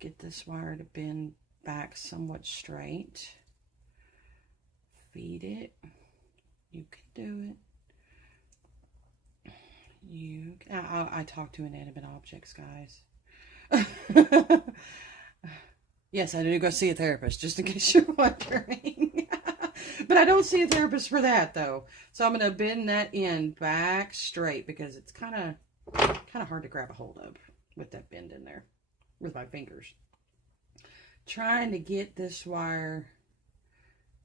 Get this wire to bend back somewhat straight. Feed it. You can do it. I talk to inanimate objects, guys. Yes, I do go see a therapist, just in case you're wondering. But I don't see a therapist for that, though. So I'm going to bend that end back straight because it's kind of hard to grab a hold of with that bend in there with my fingers. Trying to get this wire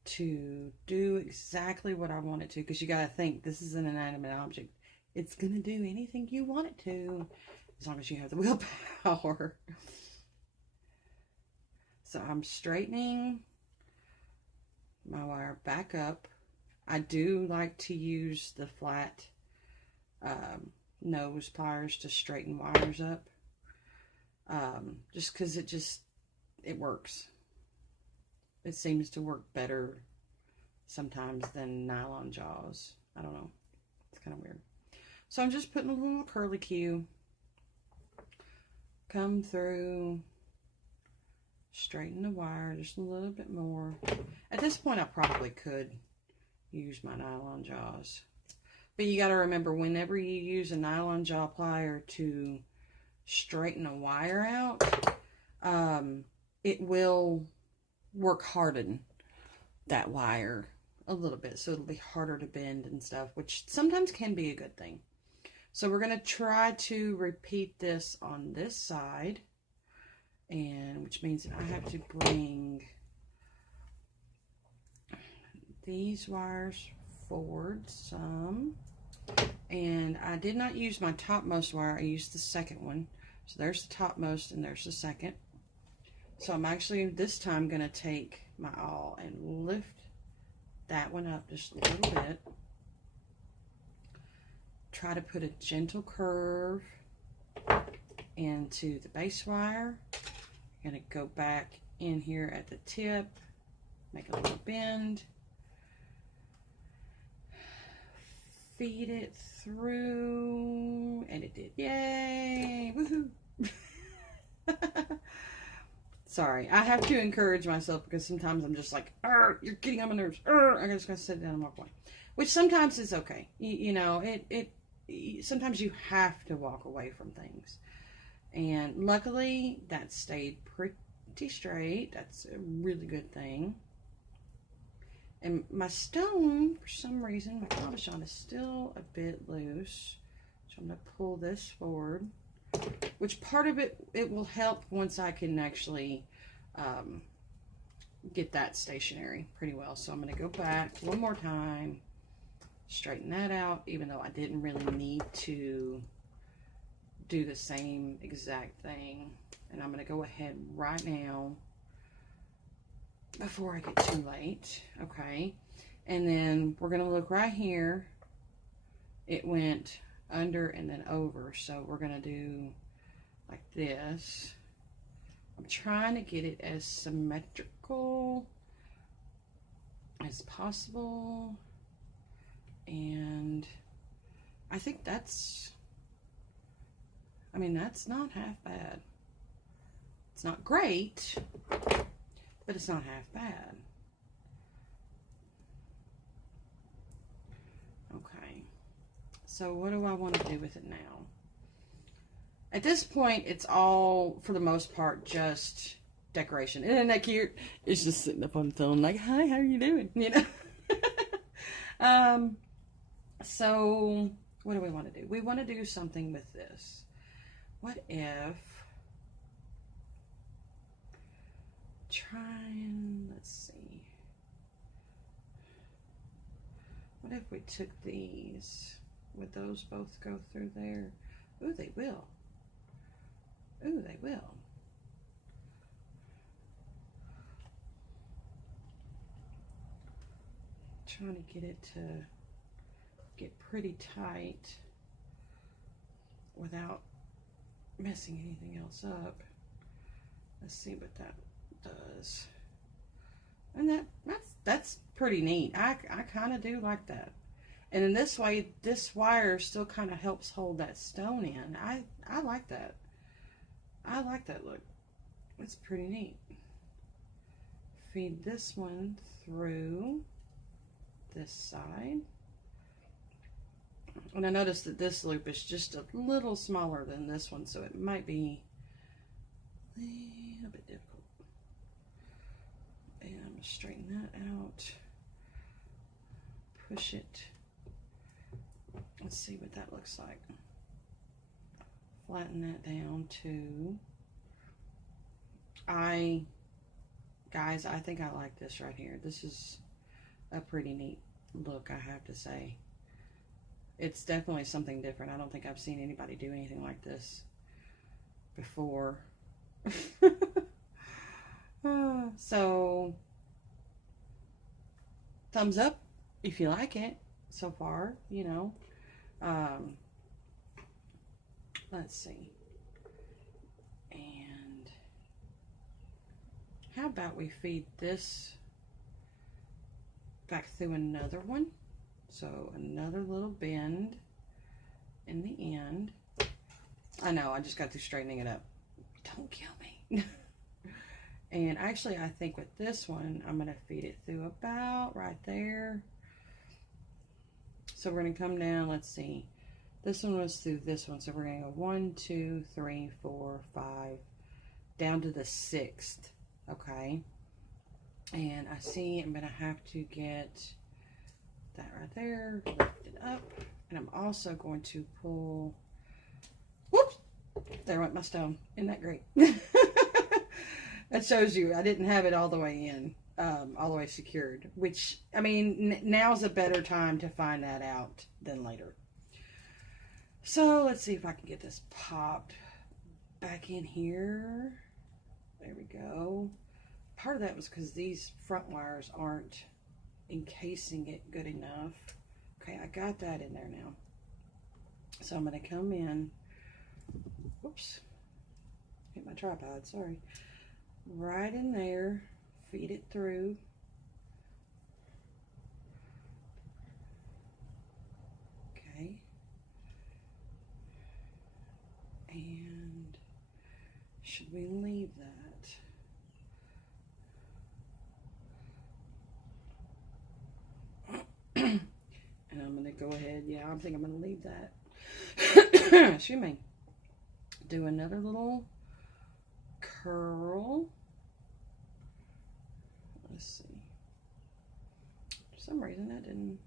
to do exactly what I want it to, because you got to think this is an inanimate object. It's going to do anything you want it to, as long as you have the willpower. So I'm straightening my wire back up. I do like to use the flat nose pliers to straighten wires up. Just because it works. It seems to work better sometimes than nylon jaws. I don't know. It's kind of weird. So I'm just putting a little curly cue. Come through. Straighten the wire just a little bit more. At this point, I probably could use my nylon jaws. But you got to remember, whenever you use a nylon jaw plier to straighten a wire out, it will work harden that wire a little bit. So it'll be harder to bend and stuff, which sometimes can be a good thing. So we're going to try to repeat this on this side. And which means that I have to bring these wires forward some. And I did not use my topmost wire. I used the second one. So there's the topmost and there's the second. So I'm actually this time going to take my awl and lift that one up just a little bit. Try to put a gentle curve into the base wire. Going to go back in here at the tip, make a little bend, feed it through, and it did. Yay! Woohoo! Sorry, I have to encourage myself because sometimes I'm just like, you're getting on my nerves. I just gotta sit down and walk away, which sometimes is okay. You know, sometimes you have to walk away from things. And luckily, that stayed pretty straight. That's a really good thing. And my stone, for some reason, my cabochon is still a bit loose. So I'm going to pull this forward. Which part of it will help once I can actually get that stationary pretty well. So I'm going to go back one more time. Straighten that out, even though I didn't really need to do the same exact thing. And I'm going to go ahead right now before I get too late. Okay, and then we're going to look right here. It went under and then over, so we're going to do like this. I'm trying to get it as symmetrical as possible, and I think that's not half bad. It's not great, but it's not half bad. Okay, so what do I want to do with it now? At this point, it's all, for the most part, just decoration. Isn't that cute? It's just sitting up on the phone like, hi, how are you doing? You know? So what do we want to do? We want to do something with this. What if, let's see. What if we took these? Would those both go through there? Ooh, they will. Ooh, they will. Trying to get it to get pretty tight without messing anything else up. Let's see what that does. And that's pretty neat. I kind of do like that. And in this way, this wire still kind of helps hold that stone in. I like that. I like that look. It's pretty neat. Feed this one through this side. And I noticed that this loop is just a little smaller than this one, so it might be a little bit difficult. And I'm going to straighten that out. Push it. Let's see what that looks like. Flatten that down to, guys, I think I like this right here. This is a pretty neat look, I have to say. It's definitely something different. I don't think I've seen anybody do anything like this before. So, thumbs up if you like it so far, you know. Let's see. And how about we feed this back through another one? So another little bend in the end. I know, I just got through straightening it up. Don't kill me. And actually, I think with this one, I'm going to feed it through about right there. So we're going to come down, let's see. This one was through this one. So we're going to go 1, 2, 3, 4, 5, down to the 6th. Okay. And I see I'm going to have to get that right there, lift it up. And I'm also going to pull, whoops, there went my stone. Isn't that great? That shows you I didn't have it all the way in, all the way secured, which, I mean, now's a better time to find that out than later. So let's see if I can get this popped back in here. There we go. Part of that was because these front wires aren't encasing it good enough. Okay, I got that in there now. So I'm going to come in, whoops, hit my tripod, sorry. Right in there, feed it through. Okay. And should we leave that? And I'm going to go ahead, yeah, I think I'm going to leave that. Excuse me. Do another little curl. Let's see. For some reason that didn't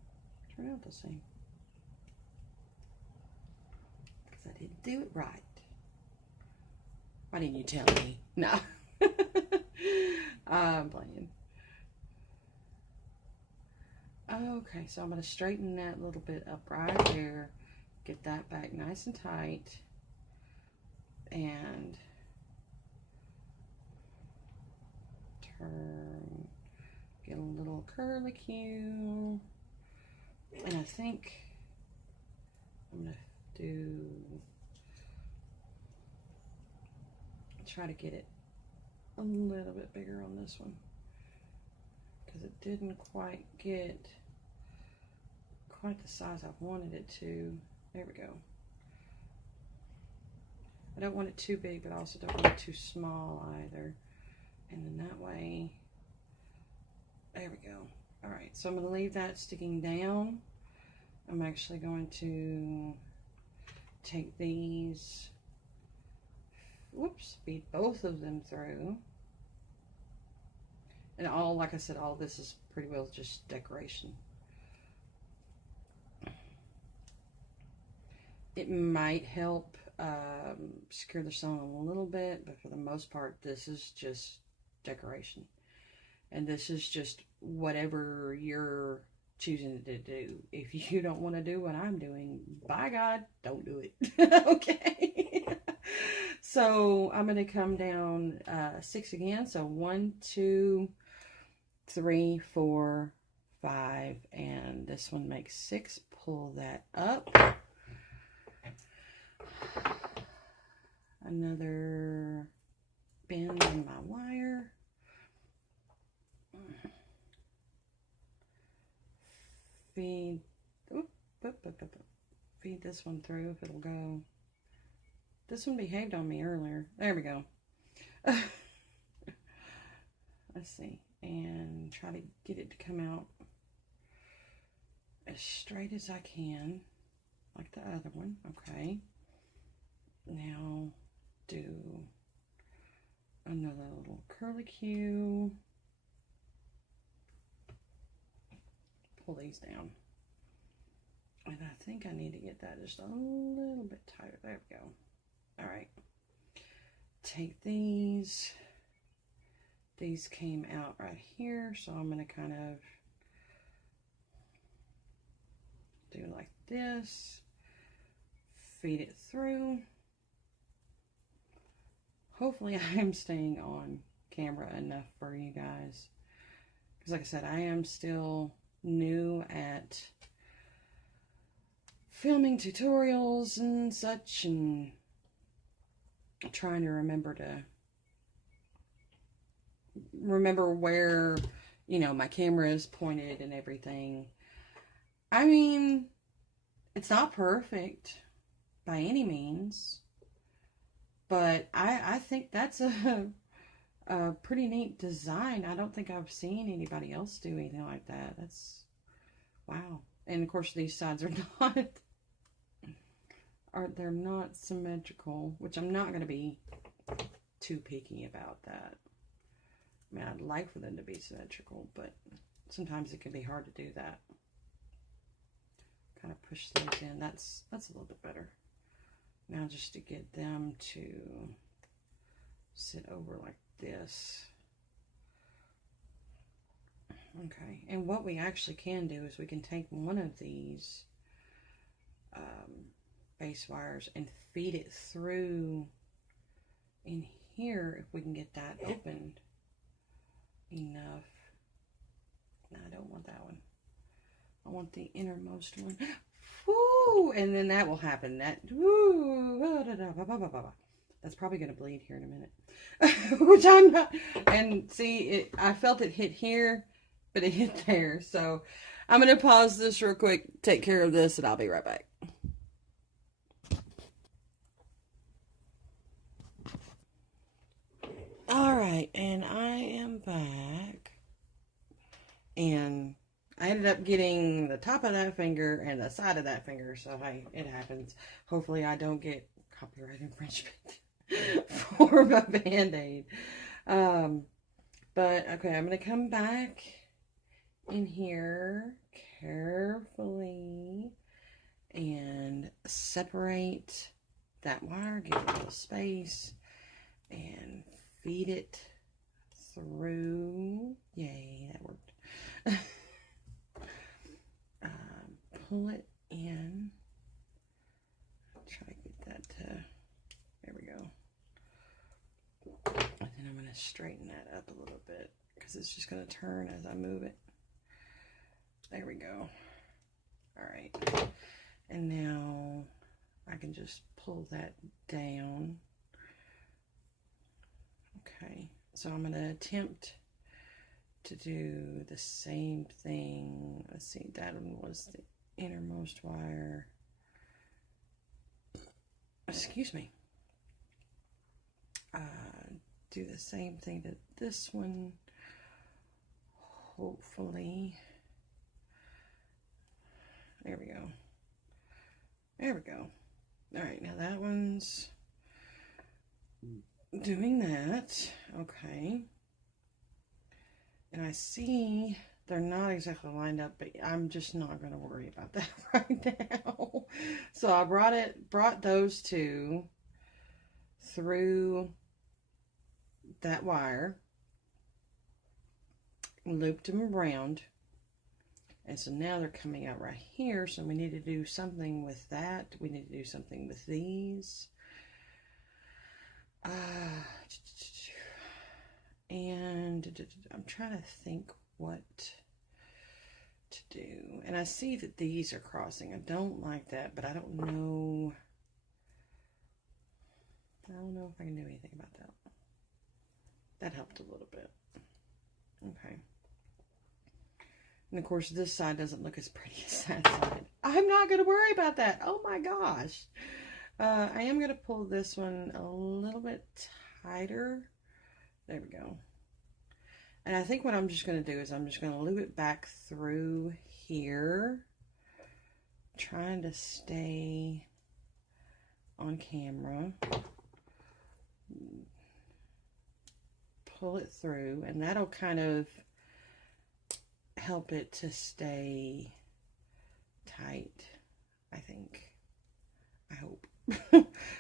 turn out the same. Because I didn't do it right. Why didn't you tell me? No. I'm playing. Okay, so I'm going to straighten that little bit up right there. Get that back nice and tight. And turn, get a little curlicue, and I think I'm going to try to get it a little bit bigger on this one, because it didn't quite get quite the size I wanted it to. There we go. I don't want it too big, but I also don't want it too small either. And then that way, there we go. All right, so I'm going to leave that sticking down. I'm actually going to take these, whoops, feed both of them through. And all, like I said, all this is pretty well just decoration. It might help secure the stone a little bit, but for the most part, this is just decoration. And this is just whatever you're choosing to do. If you don't want to do what I'm doing, by God, don't do it. Okay. So I'm going to come down 6 again. So 1, 2, 3, 4, 5, and this one makes 6. Pull that up. Another bend in my wire. Feed, feed this one through if it'll go. This one behaved on me earlier. There we go. Let's see. And try to get it to come out as straight as I can, like the other one. Okay. Now do another little curlicue. Pull these down. And I think I need to get that just a little bit tighter. There we go. All right. Take these. These came out right here, so I'm going to kind of do like this. Feed it through. Hopefully I am staying on camera enough for you guys. Because like I said, I am still new at filming tutorials and such, and trying to remember where, you know, my camera is pointed and everything. I mean, it's not perfect by any means, but I think that's a pretty neat design. I don't think I've seen anybody else do anything like that. That's, wow. And of course these sides are they're not symmetrical, which I'm not going to be too picky about that. I mean, I'd like for them to be symmetrical, but sometimes it can be hard to do that. Kind of push those in. That's a little bit better. Now just to get them to sit over like this. Okay, and what we actually can do is we can take one of these base wires and feed it through in here if we can get that opened enough. No, I don't want that one. I want the innermost one. Woo! And then that will happen. That, woo! That's probably going to bleed here in a minute. Which I'm not. And see, I felt it hit here, but it hit there. So I'm going to pause this real quick, take care of this, and I'll be right back. Alright, and I am back. And I ended up getting the top of that finger and the side of that finger, so hey, it happens. Hopefully I don't get copyright infringement for my Band-Aid. But, okay, I'm going to come back in here carefully and separate that wire, give it a little space, and feed it through. Yay, that worked. Pull it in. Try to get that to, there we go. And then I'm going to straighten that up a little bit because it's just going to turn as I move it. There we go. All right. And now I can just pull that down. Okay. So I'm going to attempt to do the same thing. Let's see, that one was the innermost wire. Excuse me. do the same thing to this one, hopefully. There we go. There we go. All right, now that one's doing that. Okay. And I see they're not exactly lined up, but I'm just not going to worry about that right now. So I brought those two through that wire, looped them around, and so now they're coming out right here. So we need to do something with that. We need to do something with these. And I'm trying to think what to do. And I see that these are crossing. I don't like that, but I don't know. I don't know if I can do anything about that. That helped a little bit. Okay. And of course, this side doesn't look as pretty as that side. I'm not going to worry about that. Oh my gosh. I am going to pull this one a little bit tighter. There we go. And I think what I'm just going to do is I'm just going to loop it back through here. Trying to stay on camera. Pull it through, and that'll kind of help it to stay tight, I think. I hope.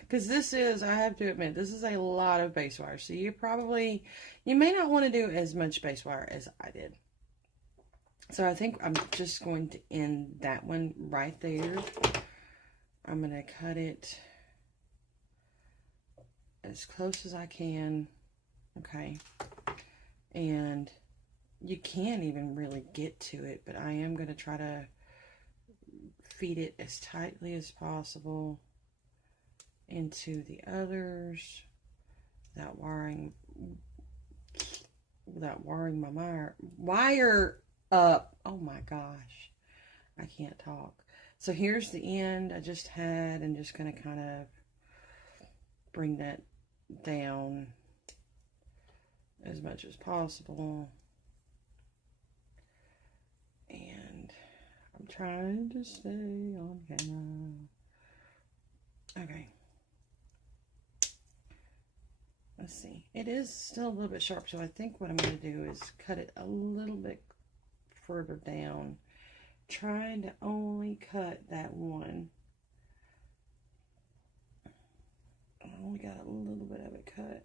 Because this is, I have to admit, this is a lot of base wire. So you may not want to do as much base wire as I did. So I think I'm just going to end that one right there. I'm going to cut it as close as I can. Okay. And you can't even really get to it, but I am going to try to feed it as tightly as possible into the others without wiring my wire up. Oh my gosh, I can't talk. So here's the end I just had, and just going to kind of bring that down as much as possible. And I'm trying to stay on camera. Okay. Let's see. It is still a little bit sharp, so I think what I'm going to do is cut it a little bit further down. Trying to only cut that one. I only got a little bit of it cut.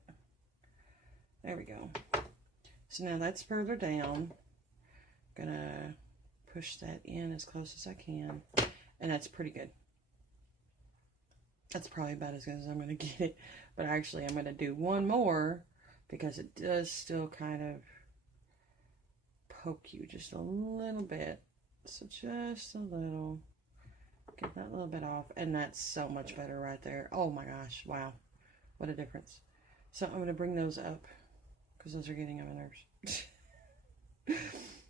There we go. So now that's further down. Gonna push that in as close as I can. And that's pretty good. That's probably about as good as I'm going to get it. But actually, I'm going to do one more because it does still kind of poke you just a little bit. So just a little. Get that little bit off. And that's so much better right there. Oh my gosh. Wow. What a difference. So I'm going to bring those up because those are getting on my nerves.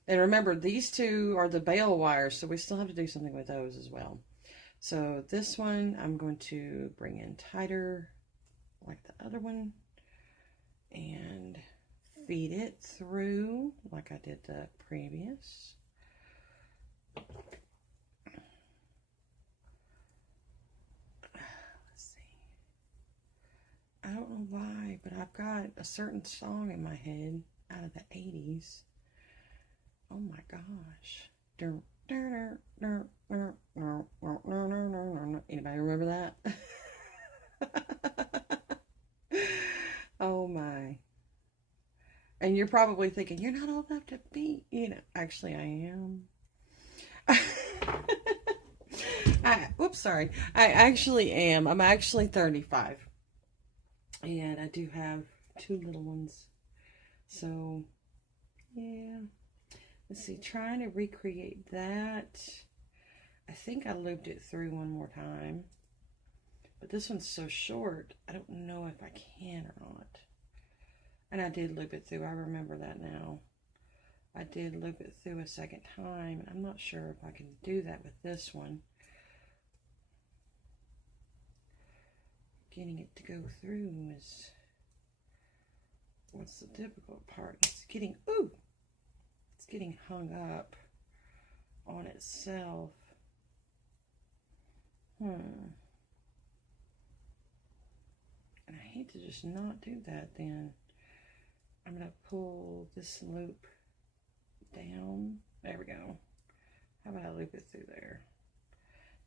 And remember, these two are the bale wires, so we still have to do something with those as well. So this one I'm going to bring in tighter like the other one and feed it through like I did the previous. Let's see. I don't know why, but I've got a certain song in my head out of the 80s. Oh my gosh. Anybody remember that? Oh my. And you're probably thinking, you're not old enough to be, actually I am. Whoops, sorry. I actually am. I'm actually 35. And I do have 2 little ones. So, yeah. Let's see, trying to recreate that. I think I looped it through one more time. But this one's so short, I don't know if I can or not. And I did loop it through, I remember that now. I did loop it through a second time. I'm not sure if I can do that with this one. Getting it to go through is what's the difficult part? It's getting, ooh, it's getting hung up on itself. And I hate to just not do that then. I'm going to pull this loop down. There we go. How about I loop it through there?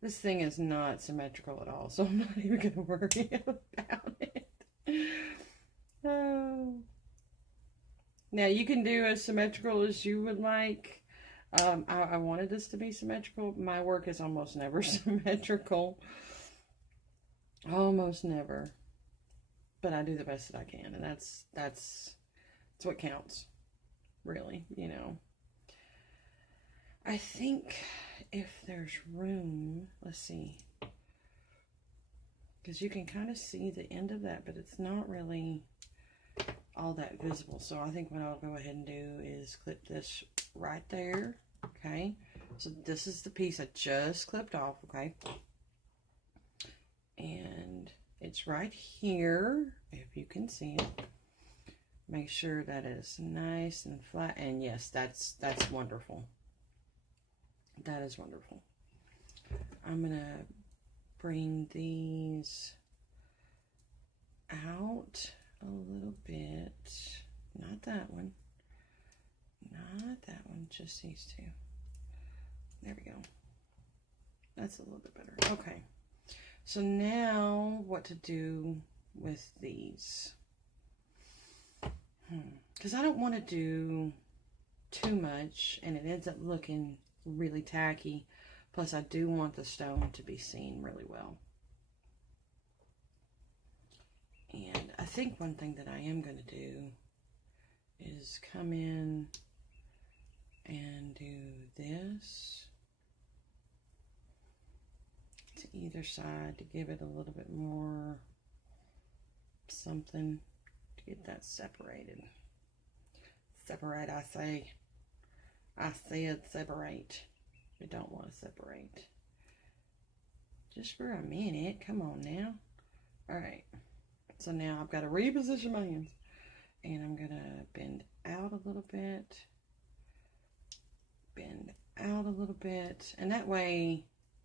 This thing is not symmetrical at all, so I'm not even going to worry about it. Oh. Now you can do as symmetrical as you would like. I wanted this to be symmetrical. My work is almost never symmetrical. Almost never. But I do the best that I can, and that's what counts, really, you know. I think if there's room, let's see, because you can kind of see the end of that, but it's not really all that visible. So I think what I'll go ahead and do is clip this right there. Okay, so this is the piece I just clipped off. Okay, and it's right here, if you can see it. Make sure that it's nice and flat, and yes, that's wonderful. That is wonderful. I'm gonna bring these out a little bit. Not that one. Not that one, just these two. There we go. That's a little bit better. Okay. So now what to do with these? Because I don't want to do too much and it ends up looking really tacky. Plus I do want the stone to be seen really well. And I think one thing that I am going to do is come in and do this to either side to give it a little bit more something to get that separated. Separate, I say. I said separate. We don't want to separate. Just for a minute. Come on now. Alright. So now I've got to reposition my hands. And I'm going to bend out a little bit. Bend out a little bit. And that way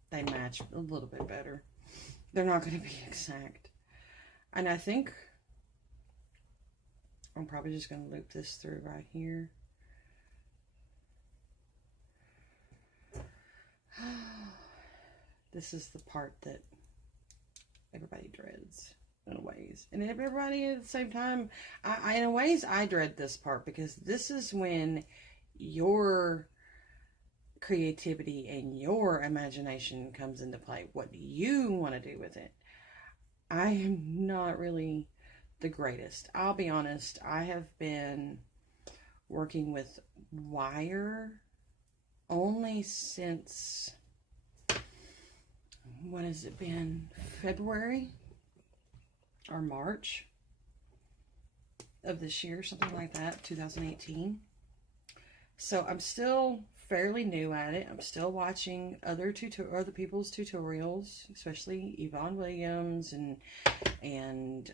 they match a little bit better. They're not going to be exact. And I think I'm probably just going to loop this through right here. This is the part that everybody dreads in a ways. And everybody at the same time, in a ways, I dread this part because this is when your creativity and your imagination comes into play. What do you want to do with it? I am not really the greatest. I'll be honest. I have been working with wire only since, what has it been? February or March of this year, something like that, 2018. So I'm still fairly new at it. I'm still watching other people's tutorials, especially Yvonne Williams and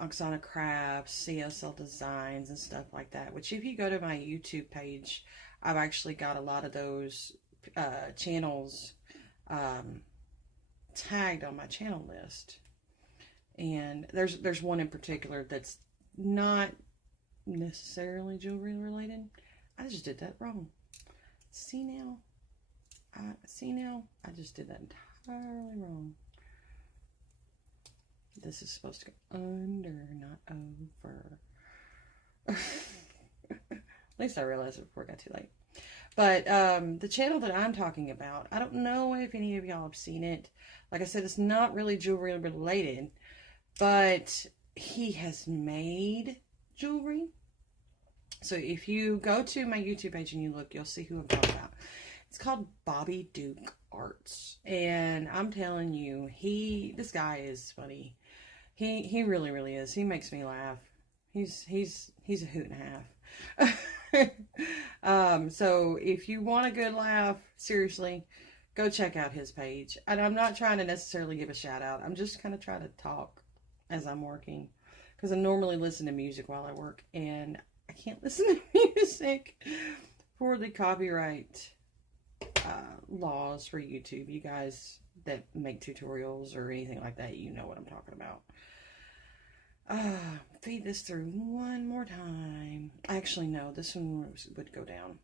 Oksana Crafts, CSL Designs, and stuff like that. Which, if you go to my YouTube page, I've actually got a lot of those channels tagged on my channel list. And there's one in particular that's not necessarily jewelry related. I just did that wrong. See now? I just did that entirely wrong. This is supposed to go under, not over. At least I realized it before it got too late. But the channel that I'm talking about, I don't know if any of y'all have seen it. Like I said, it's not really jewelry related, but he has made jewelry. So if you go to my YouTube page and you look, you'll see who I'm talking about. It's called Bobby Duke Arts. And I'm telling you, this guy is funny. He really, really is. He makes me laugh. He's a hoot and a half. So if you want a good laugh, seriously, go check out his page. And I'm not trying to necessarily give a shout out. I'm just kind of trying to talk as I'm working, because I normally listen to music while I work, and I can't listen to music for the copyright laws for YouTube. You guys that make tutorials or anything like that, you know what I'm talking about. Feed this through one more time. Actually, no, this one would go down.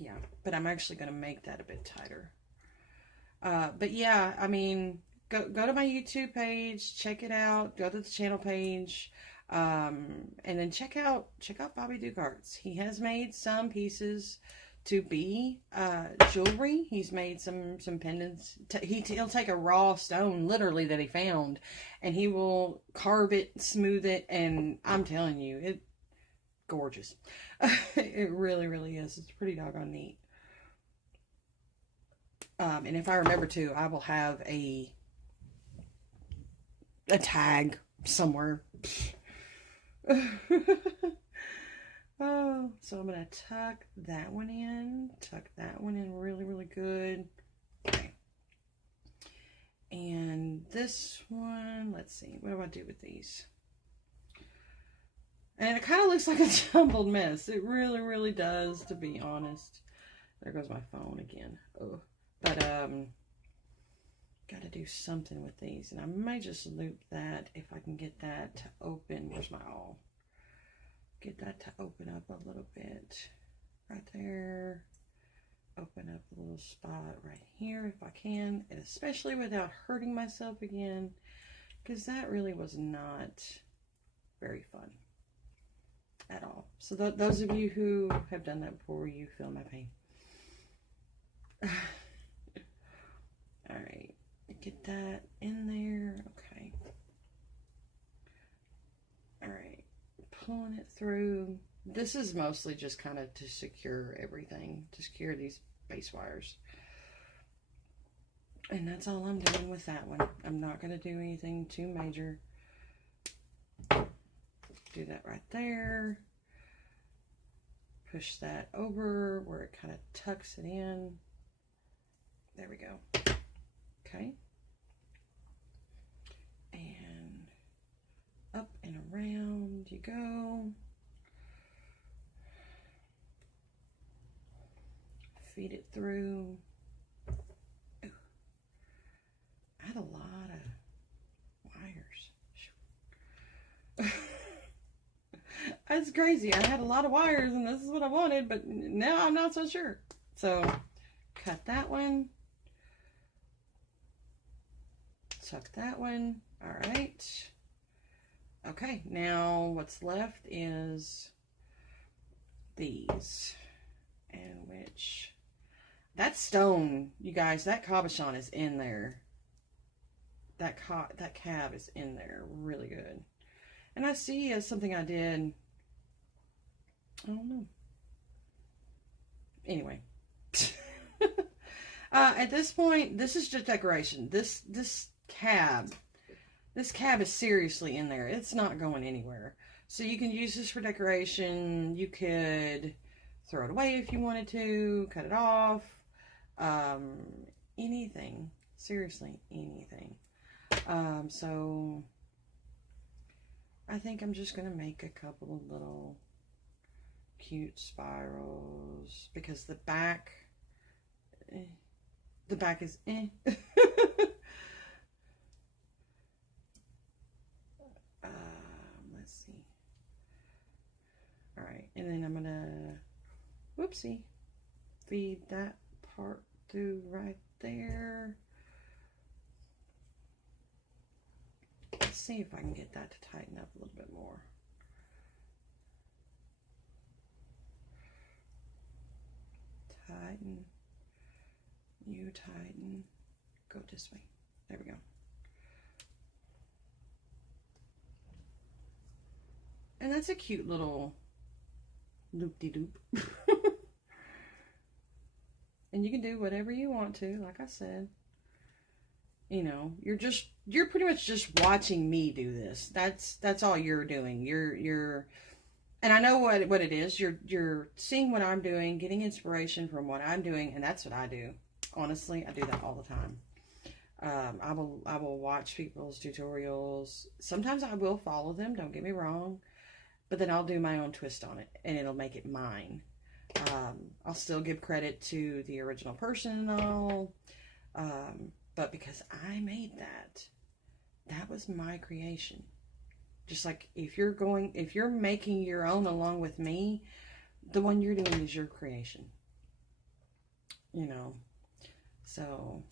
Yeah, but I'm actually going to make that a bit tighter. But yeah, I mean, go to my YouTube page, check it out, go to the channel page, and then check out Bobby Dugarts. He has made some pieces to be jewelry. He's made some pendants. He'll take a raw stone, literally, that he found, and he will carve it, smooth it, and I'm telling you, it's gorgeous. It really, really is. It's pretty doggone neat. And if I remember to, I will have a tag somewhere. Oh, so I'm going to tuck that one in really, really good. Okay. And this one, let's see, what do I do with these? And it kind of looks like a jumbled mess. It really, really does, to be honest. There goes my phone again. Oh, but got to do something with these, and I may just loop that if I can get that to open. Where's my awl? Get that to open up a little bit right there. Open up a little spot right here if I can, and especially without hurting myself again, because that really was not very fun at all. So those of you who have done that before, you feel my pain. All right, get that in there. Okay. All right. Pulling it through. This is mostly just kind of to secure everything, to secure these base wires. And that's all I'm doing with that one. I'm not going to do anything too major. Do that right there. Push that over where it kind of tucks it in. There we go. Okay. And up and around you go. Feed it through. Ooh. I had a lot of wires. That's crazy. I had a lot of wires and this is what I wanted, but now I'm not so sure. So cut that one. Tuck that one. All right. Okay, now what's left is these, and which that stone, you guys, that cabochon is in there. That cab is in there really good. And I see as something I did, I don't know. Anyway, at this point, this is just decoration. This cab is seriously in there. It's not going anywhere. So you can use this for decoration. You could throw it away if you wanted to, cut it off, anything. Seriously, anything. So I think I'm just going to make a couple of little cute spirals because the back is let's see. All right, and then I'm gonna whoopsie feed that part through right there. Let's see if I can get that to tighten up a little bit more. Tighten. You tighten. Go this way. There we go. And that's a cute little loop-de-loop. And you can do whatever you want to, like I said. You know, you're pretty much just watching me do this. That's all you're doing. And I know what it is. You're seeing what I'm doing, getting inspiration from what I'm doing, and that's what I do Honestly, I do that all the time. I will watch people's tutorials. Sometimes I will follow them, don't get me wrong, but then I'll do my own twist on it and it'll make it mine. I'll still give credit to the original person and all, but because I made that, that was my creation. Just like if you're making your own along with me, the one you're doing is your creation. You know, so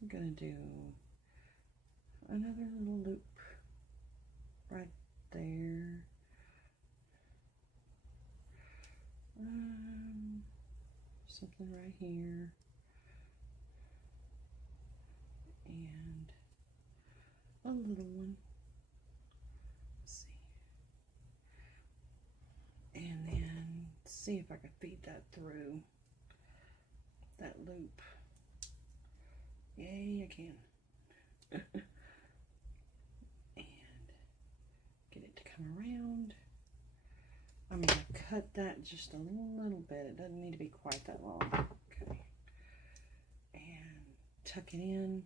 I'm gonna do another little loop right there. Something right here, and a little one. Let's see, and then see if I can feed that through that loop. Yay, I can. And get it to come around. I'm going to cut that just a little bit. It doesn't need to be quite that long. Okay. And tuck it in.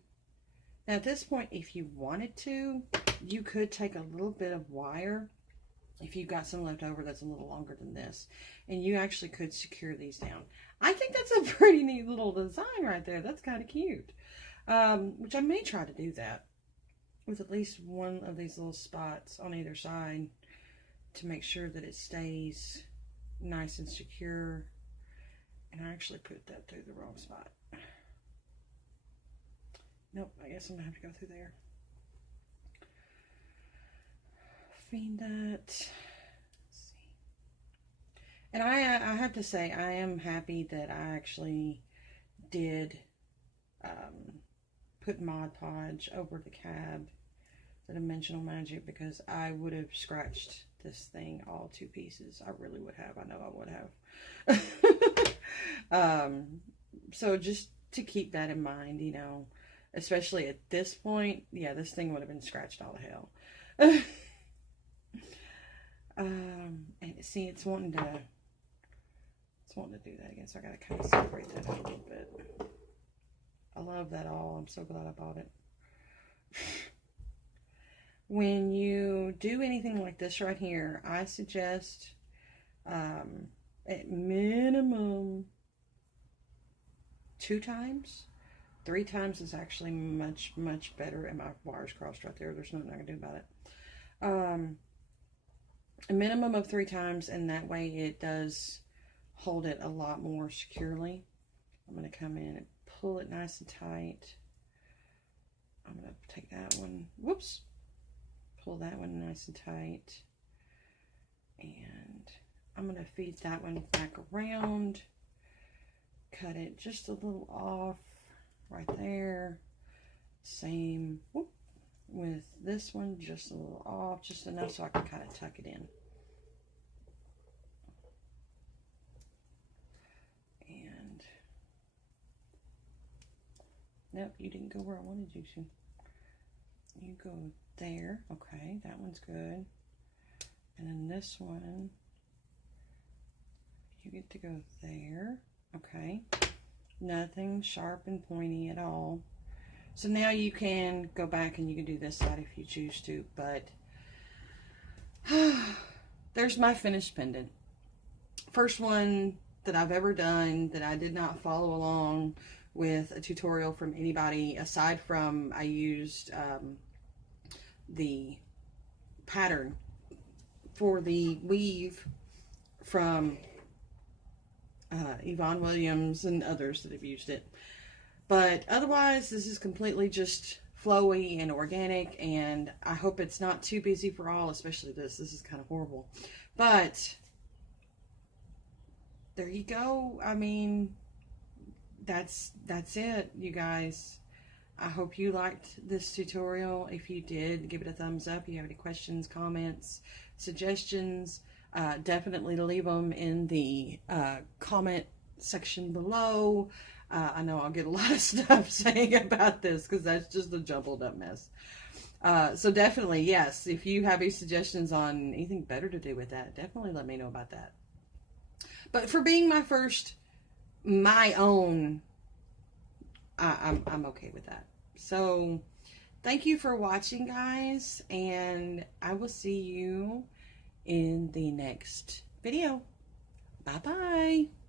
Now at this point, if you wanted to, you could take a little bit of wire, if you've got some left over that's a little longer than this, and you actually could secure these down. I think that's a pretty neat little design right there. That's kind of cute. Which I may try to do that with at least one of these little spots on either side to make sure that it stays nice and secure. And I actually put that through the wrong spot. Nope, I guess I'm gonna have to go through there. Feed that. Let's see. And I have to say, I am happy that I actually did put Mod Podge over the cab, the Dimensional Magic, because I would have scratched this thing all to pieces. I really would have. I know I would have. So just to keep that in mind, you know, especially at this point, yeah, this thing would have been scratched all to hell. And see, it's wanting to do that again, so I gotta kind of separate that a little bit. I love that all. I'm so glad I bought it. When you do anything like this right here, I suggest at minimum 2 times. 3 times is actually much, much better. And my wire's crossed right there. There's nothing I can do about it. A minimum of 3 times, and that way it does hold it a lot more securely. I'm going to come in and pull it nice and tight. I'm going to take that one, whoops, pull that one nice and tight, and I'm going to feed that one back around, cut it just a little off right there. Same whoop, with this one, just a little off, just enough so I can kind of tuck it in. And nope, you didn't go where I wanted you to. You go there. Okay, that one's good. And then this one, you get to go there. Okay, nothing sharp and pointy at all. So now you can go back and you can do this side if you choose to, but there's my finished pendant. First one that I've ever done that I did not follow along with a tutorial from anybody, aside from I used the pattern for the weave from Yvonne Williams and others that have used it. But otherwise, this is completely just flowy and organic, and I hope it's not too busy for all, especially this. This is kind of horrible. But there you go. I mean, that's it, you guys. I hope you liked this tutorial. If you did, give it a thumbs up. If you have any questions, comments, suggestions, definitely leave them in the comment section below. I know I'll get a lot of stuff saying about this because that's just a jumbled up mess. So definitely, yes, if you have any suggestions on anything better to do with that, definitely let me know about that. But for being my own I'm okay with that. So thank you for watching, guys, and I will see you in the next video. Bye bye.